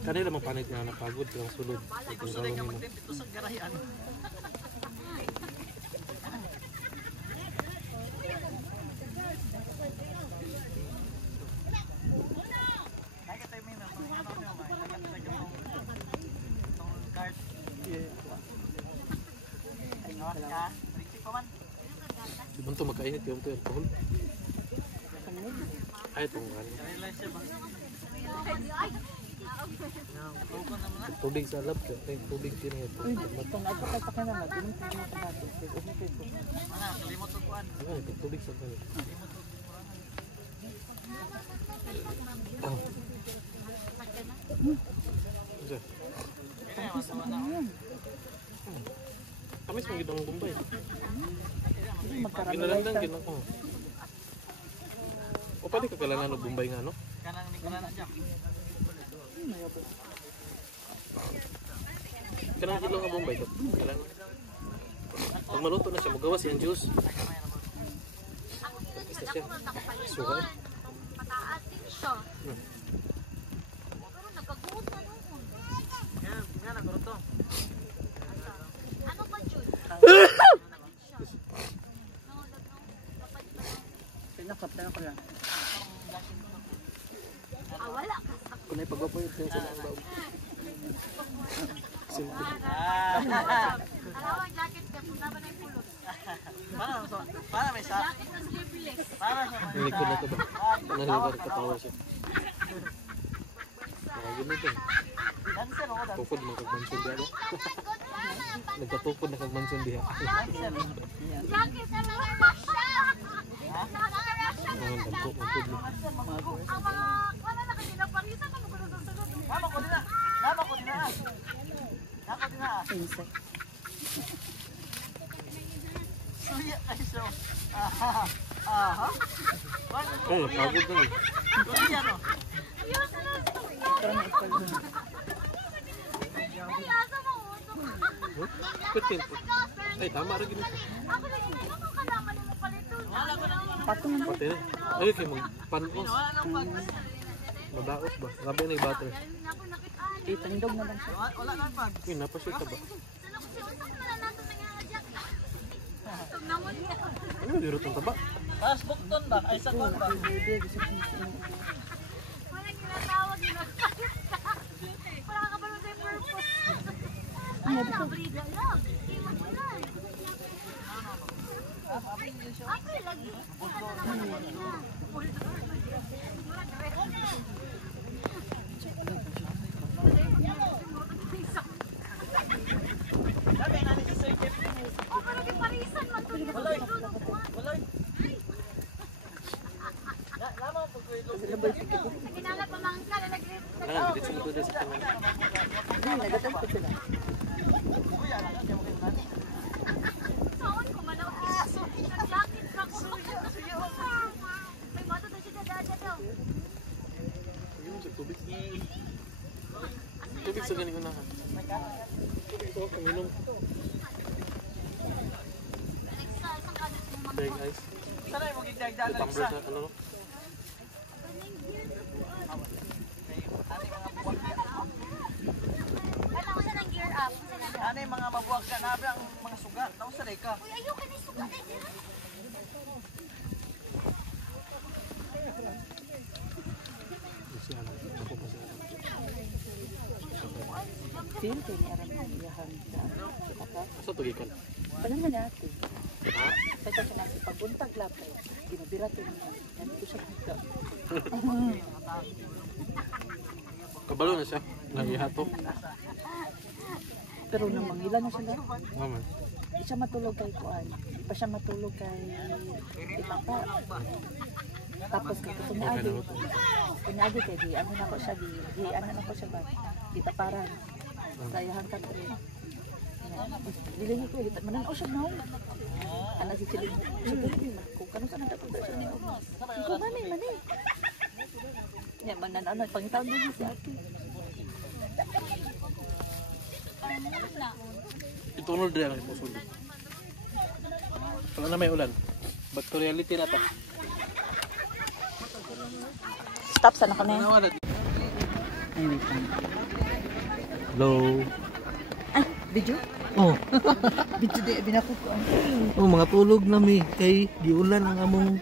Kanila mapanit nga napagod kang sulod. Gusto rin nga magtemp ito sa garayan. Di ba ito makainit yung ito alcohol? Ay, itong ano. Tubig sa lab. Ay, tubig din ito. Itong ako kay pakinama, binigyan mo ko natin. Umipit ko. Kalimot sa kuan. Ay, itong tubig sa lab. Oh. Isa. Kamis magiging ang Bombay. Ginalandan, ginako. O pwede ka kailangan ng Bombay nga, no? Kanang ni kanang dyan. Kailangan ilo ang Bombay. Kailangan. Pag maluto na siya, magawa siyang juice. Isa siya. Suka eh. Pataas din siya. Pero nagkaguot na noon. Yan, nagkaroon to. Ano ba yun? Pinakap na ako lang. Wala ka sa Kung ay pagwapo yun, sila ang baog. Simple. alam ang jacket ka, punta ba na yung pulot? Para may sa... Jacket na sleeveless. Para sa Nalikod na ito ba? Nalibar ka power siya. Ganito. dancer ako, dancer. Tukod mo kagmansun diha ba? Nagkatukod na kagmansun diha. Jacket na mga Russia! Mga Russia! Ang dagko mo pud mo. Ang mga, wala na kanila parisan na mga sunod. Nama ko din na. Nama ko din na. Nama ko din na. Insect. Suya kayo siya. Aha. Aha. Oh, napagod na ni. Suya no. Ayos na! Pero may ipal dun. Kaya sa mga utok. Kutin po. Ay, tama rin gini. Ako na yun, ano ka naman mo palito? Patong na. Pati na. Ay, kayo magpanos. Wala nang pag... Madaot ba? Grabe na yung butter. Ako nakitaan. Itindog na lang siya. Wala nang pag... Uy, napasya ka ba? Sana ko siya, unsa ko na nato na nga jacket. Tug namon niya. Ano, dirot ang taba? Tapos bukton ba? Ay sa kuwan ba? Baby, gusto ko siya. Walang ginatawag nila. Para kakabalo sa purpose. Ano na, brida lang. Iwan mo lang. Ako lagi. Sabi na ni Sir Jeff. Oh, pero di parisan man to. Wala. Lama po ko ilo. Naginalat pa mga ka na nag-rip. Ah, dito sa mga sa kanan. Nagatas ko sila. Kuya, lang kaya mo kinani. Saan ko man ako? Nag-jacket ka ko. May mato na siya dada daw. Ayun, sa tubig. Tubig sa galing unahan. Tubig ko, kuminom. Isang kalit mo mga Dahil ice. Sana yung magigdagdagan Tumbler isa. sa ano no? Ano ko sa nang gear up? Ano yung mga mabuwag ka? Nabi ang mga suga. Tapos sa ka. Uy, ayaw ka na suka na dyan. Kasi ano, ako pa siya. Feel ko ni Aram iyahan sa kapag. Asa tugikan? Pala man natin. Ha? Sa siya nasi pagbuntag lapay. Ginabirato niya. Nandito siya dito. Kabalo na siya. Nangihato. Pero nang mangila na siya. Naman. Di siya matulog kay Kuan. Di pa siya matulog kay Ipapa. Tapos kasi ni Okay Adi. na ito. Pinagi kay di ano na ko siya di ano na ko siya ba. Di taparan. Sa iyang country. Dili ni ko di mananaw siya now. Ana si Chilin. Kung kano sa nagdapat siya ni Oma. Ko mani. Ya mananaw na pangitaw din si Ate. Itunol din ang ipusulod. Wala na may ulan. Back to reality na ta. Stop sana kami. Nawala. Hello. Ay, video? Oh. Video di binako ko. Oh, mga tulog na mi kay giulan ang among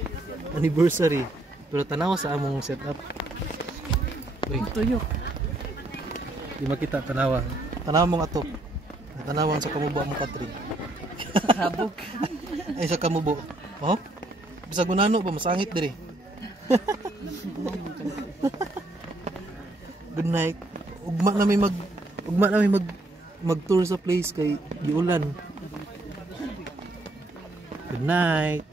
anniversary. Pero tanawa sa among setup. Uy, Tuyok. di makita tanawa. Tanawa mong atop. Tanawa sa kamubo among katri. Kabog. Ay sa kamubo. Oh? Bisag gunano pa masangit diri. Good night. Ugma na may mag-tour sa place kay giulan. Good night.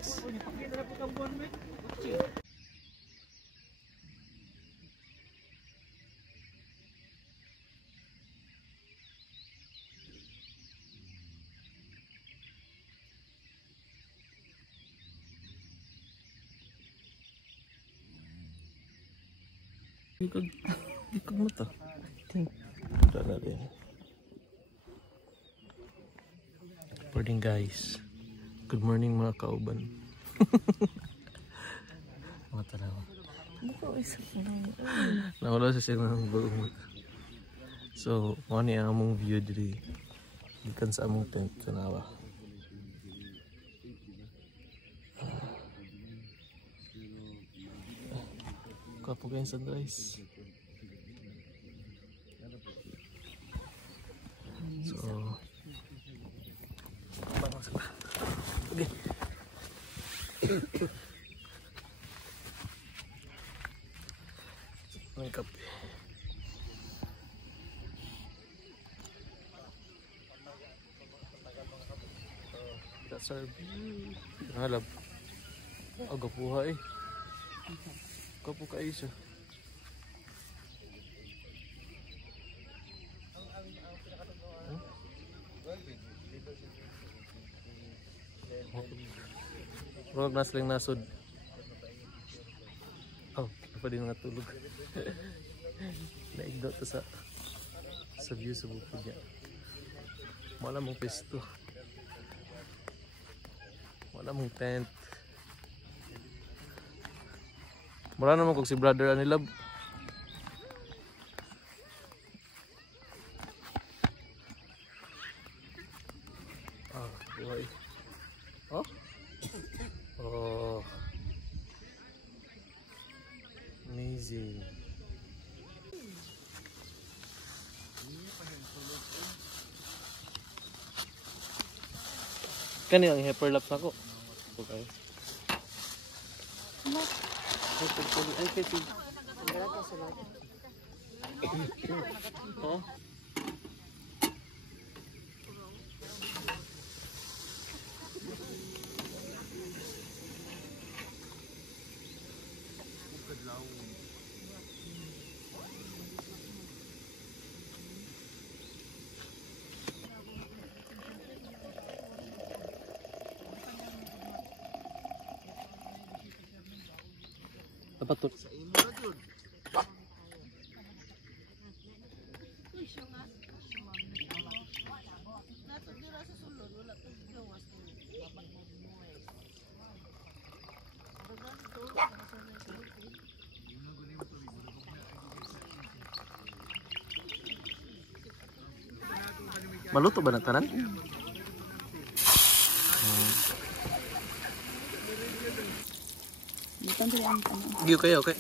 Ikag mo to. Morning guys. Good morning mga kauban. Mga tanawa. Nawala sa siya ng bagong. So, mga niya among view diri. Gikan sa among tent tanawa. Kapo kayo sunrise. So, parang sa okay. May kape. Serve. Halap. Aga puha eh. Kapo kayo siya. Huwag nasling nasod. Oh, apa din nga tulog. Naigdo to sa view sa bukid niya. Wala mong pesto. Wala mong tent. Mura naman kung si brother Anilab. Ah, buhay. Oh? Oh. Amazing. Kani ang hyperlapse ako. Okay. Ay, kasi. Oh. Dapat to. Maluto ba na tanan? Okay, okay.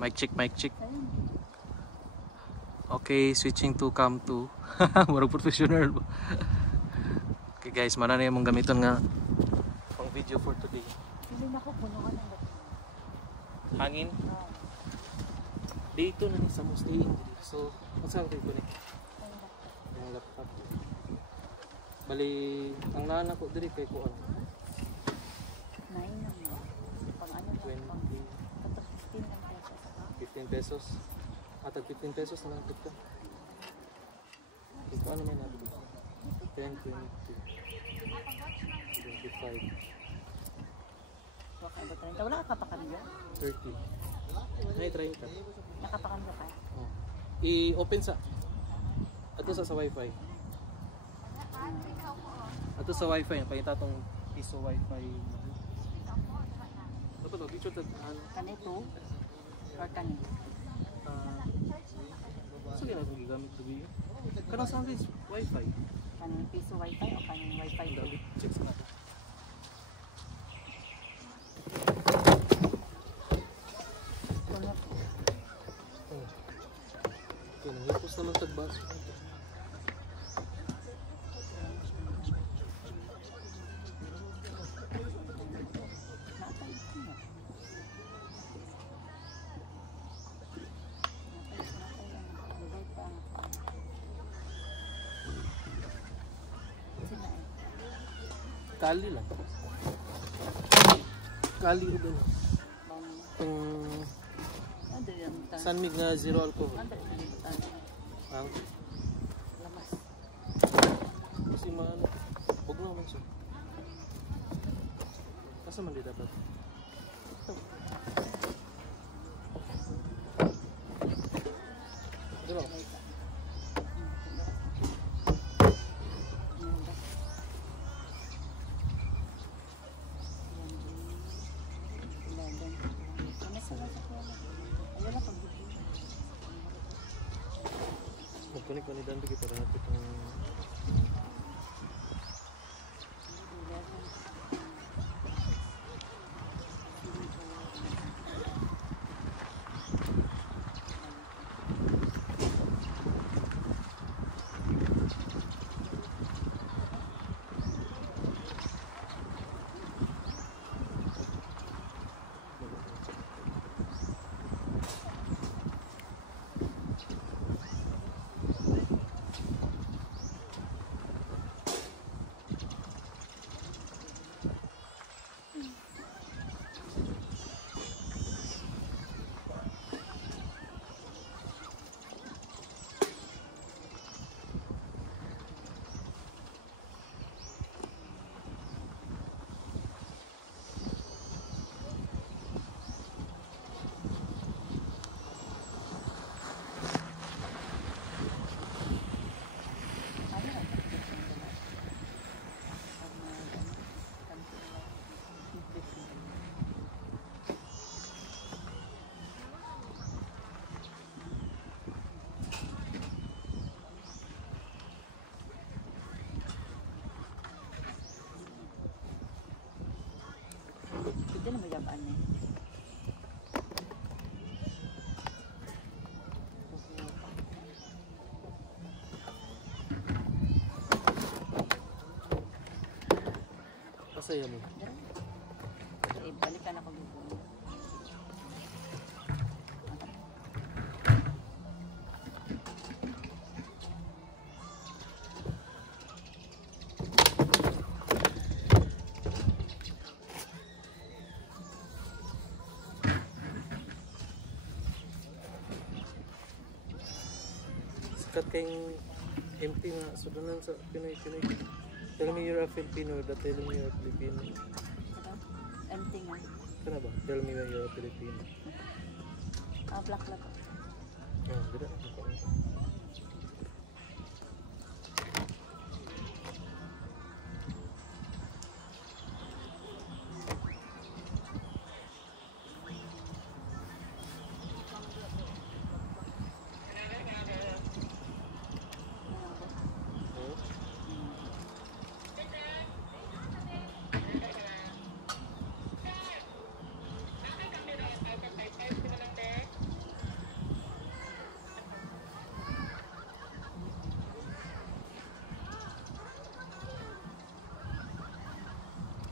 Mic check, mic check. Okay, switching to cam 2. Murag professional ba? Okay guys, mana na yung gamiton nga pang video for today. Hindi na ko puno ka ng Hangin. Dito na ni sa mo staying diri. So, unsa dito ni? Ang laptop. Bali, ang nana ko diri kay kuan. 9 na mo. Pang ano ba? 20, Pang 15 lang pesos. 15 pesos. Atag 15 pesos na lang dito. Ito ano may natin? 10, 20, 25, Wala ka 30. Wala ka papakanyo? 30. Ay, 30. Nakapakanyo ka? Oh. I-open sa ato sa wifi. Ato sa wifi, pakita tong piso wifi. Dapat ba picture ta ano? Kanito? Or kanito? Sige na itong gigamit to be. Kanang saan is wifi? Kaning piso wifi o kaning wifi ko? Check sa natin. Kunot. Oh. Okay, nangipos naman sa bus. Kali lang. Kali o ba? Sanmig na zero alcohol. Ang Lamas. kasi man huwag naman siya. Kasi man di dapat. Diba? Magkunik ko ni Dandy para natin itong Ito na mayabaan eh. pasaya mo. Eh, balikan ako dito. Sikat kayong MP nga sudanan sa Pinoy. Tell me you're a Filipino, that tell me you're a Filipino. Ito? Empty nga. Kana ba? Tell me when you're a Filipino. Black lang. Dira.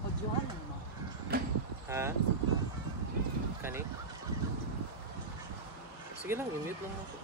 Audio lang mo. Ha? Kani? Sige lang, i-mute lang ako.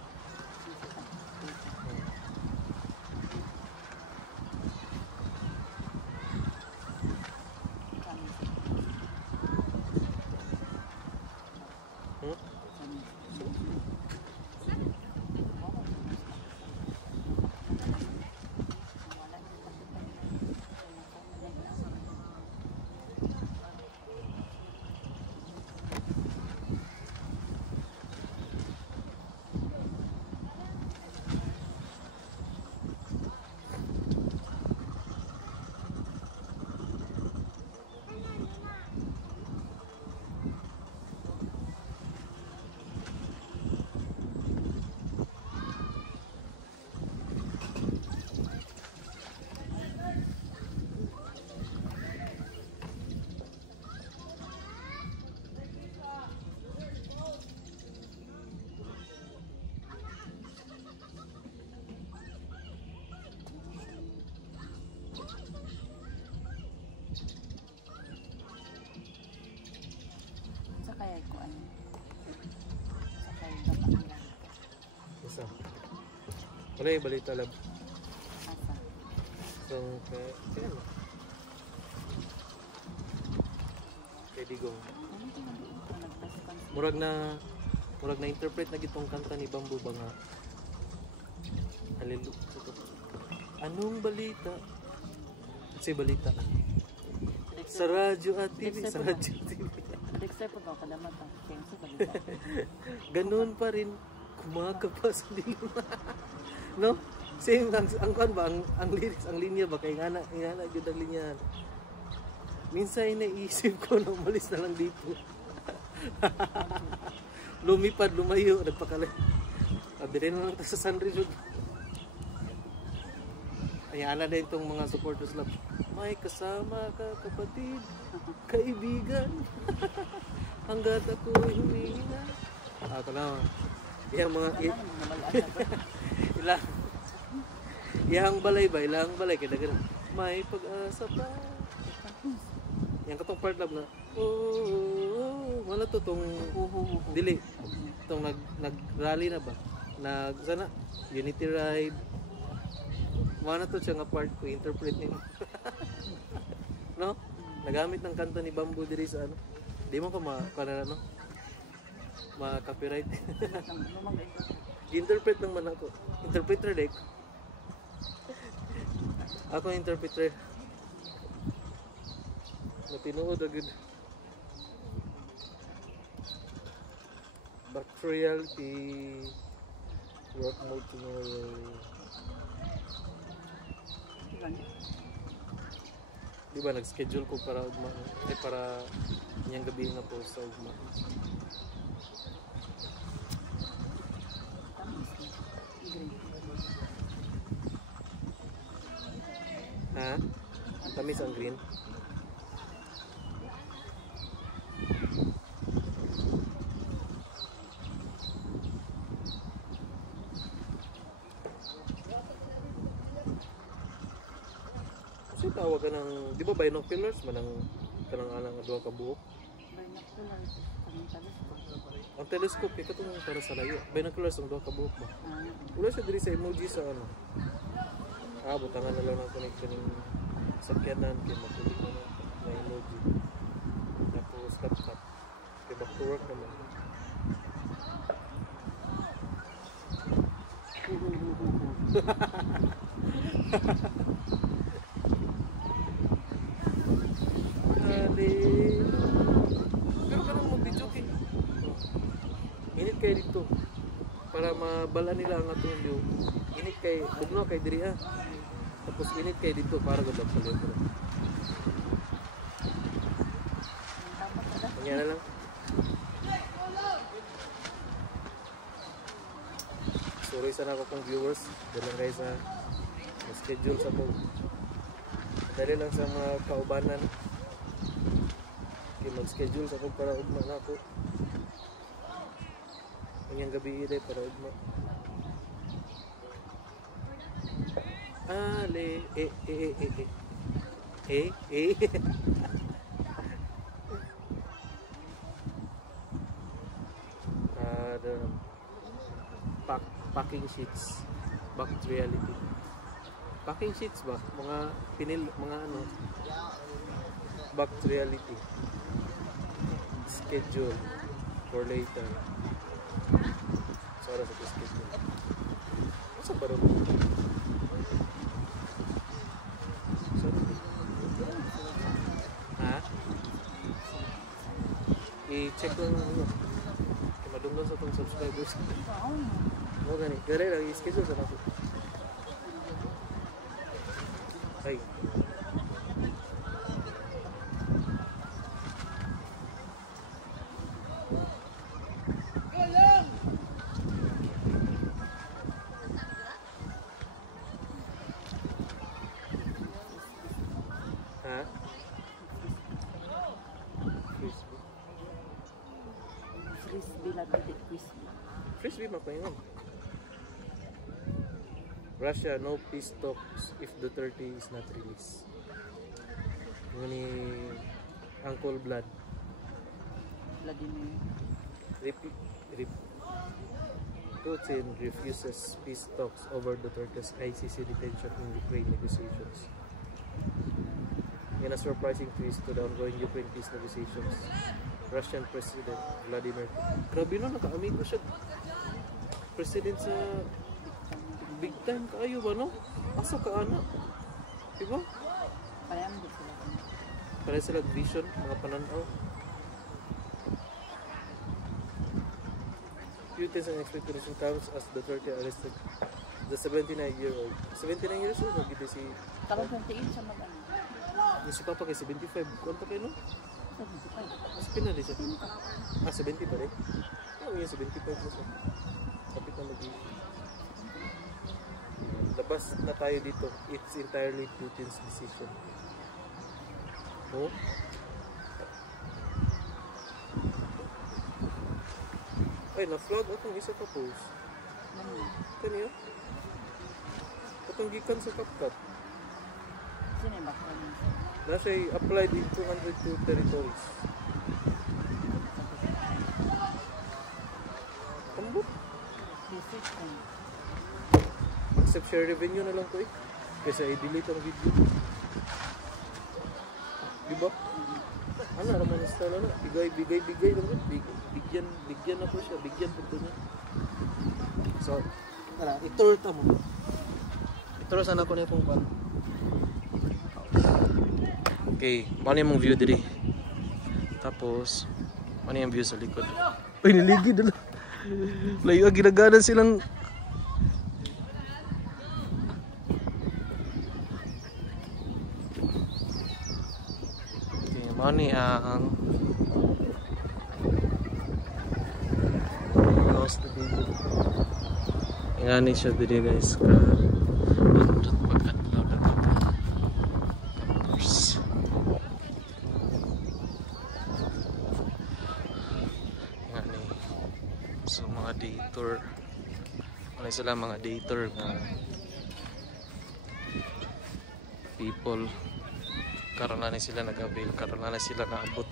Sa kaya ko ano. Sa kaya dapat nila. Isa. Wala yung balita lab. Asa. So, kaya ano? Kay Digong. Ano tingnan ko nagtaspan. Murag na interpret na gitong kanta ni Bamboo ba nga? Hallelujah. Anong balita? Kasi balita. Sa radyo at TV. Sa radyo at TV. Dexter po daw kalamat ang kenso balita. Ganun pa rin. Kumakapa sa lima. No? Same ang kan ba? Ang lyrics, ang linya ba? Kaya ingana yun ang linya. Minsan naisip ko na umalis na lang dito. Lumipad, lumayo, nagpakalay. Dire na lang sa Sunrise. Ayan na din itong mga supporters lab. May kasama ka kapatid, kaibigan. Hanggat ako'y humihinga. Ito na. Iyang mga... Iyang balay ba? Ilang balay. Kaya na may pag-asa pa. Yang katong part lab na. Wala to itong... Dili. Itong nag-rally na ba? Sana? Unity Ride. Mana to siya nga part ko interpret nimo. No? Nagamit ng kanta ni Bamboo diri sa ano. Di mo ka ano? Ma-copyright. Interpret lang man ako. Interpreter dek. Ako interpreter. Matinuod agad. Back to reality. Work mode tomorrow. Di ba nag-schedule ko para ugma para niyang gabi na po sa ugma. Ha? Tamis ang green. Tawag ka ng, di ba binoculars man ang kanang alang adwa ka buok? Binoculars ang telescope. Ang telescope kay katong para sa layo. Binoculars ang adwa ka buok ba? Wala siya diri sa emoji sa ano. Butangan na lang ng kaning sakyanan kay makulit na emoji. Tapos laptop. Kay back to work naman. Pero kanang mag-video kay init kay dito para mabala nila ang atong view. Init kay bugno kay diri tapos init kay dito para gud pala ko. Kanya na lang. Sorry sana ako kung viewers. Dahil lang guys schedule sa ko. Dali lang sa mga kaubanan. Mag-schedule sa kong para ugma na ako. Kanyang gabi ide para ugma. Ale, Ada. packing sheets. Back to reality. Packing sheets ba? Mga ano. Back to reality. Schedule for later. Sorry sa schedule. Masa pa rin? Ha? I-check lang ano. Madunggan sa itong subscribers. Oo gani. Gari lang i-schedule sa natin. Ay. Ha? Crispy lang, hindi crispy. Frisbee mapaingon. Russia, no peace talks if Duterte is not released. Yung ni Uncle Vlad. Vladimir. Putin refuses peace talks over Duterte's ICC detention in Ukraine negotiations. In a surprising twist to the ongoing Ukraine peace negotiations, Russian President Vladimir Putin. Grabe no, naka-amigo siya. President sa big time kaayo ba no? Asa ka ana? Diba? Parang hindi sila. Para sila vision, mga pananaw. Putin's unexpected recent comes as Duterte arrested the 79-year-old. 79 years old, nagkita si... Kapag 28 siya mag-ano. Si Papa kay 75. Kuwanta kayo no? 75. Mas pinali siya. 70 pa rin? Oo, yung 75 na siya. Kapit na mag-i... Labas na tayo dito. It's entirely Putin's decision. Oh? Ay, na-flag akong isa pa post. Kaniyo? Katong gikan sa CapCut. Sino yung bakla niya? Na siya applied in 202 territories. Kambot? Visit ko. Except share revenue na lang ko eh. Kasi i-delete ang video. Diba? Ano naman ang style na? Bigay lang ko. Bigyan ako siya. Bigyan po ito niya. So, tara, i-tour ta mo. I-tour sana ko na yung pan. Okay, ano yung view diri? Tapos, ano yung view sa likod? Uy, niligid na lang. Layo, ginaganan silang... Okay, ano ang... House na dito. Ingani siya diri guys. Nandot pag-adlaw na ito. Tapos... Ingani. So mga day tour. Wala sila mga day tour na people. Karoon na sila nag-avail. Karoon na sila naabot.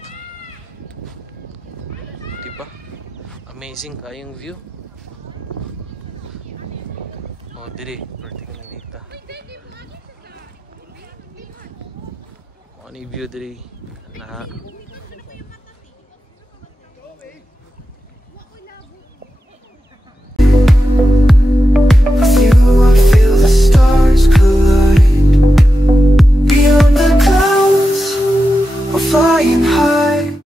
Diba? Amazing kayong view. Oh, diri. Vertical nita. Oh, ano yung view diri? Na... I feel the stars collide. Beyond the clouds, we're flying high.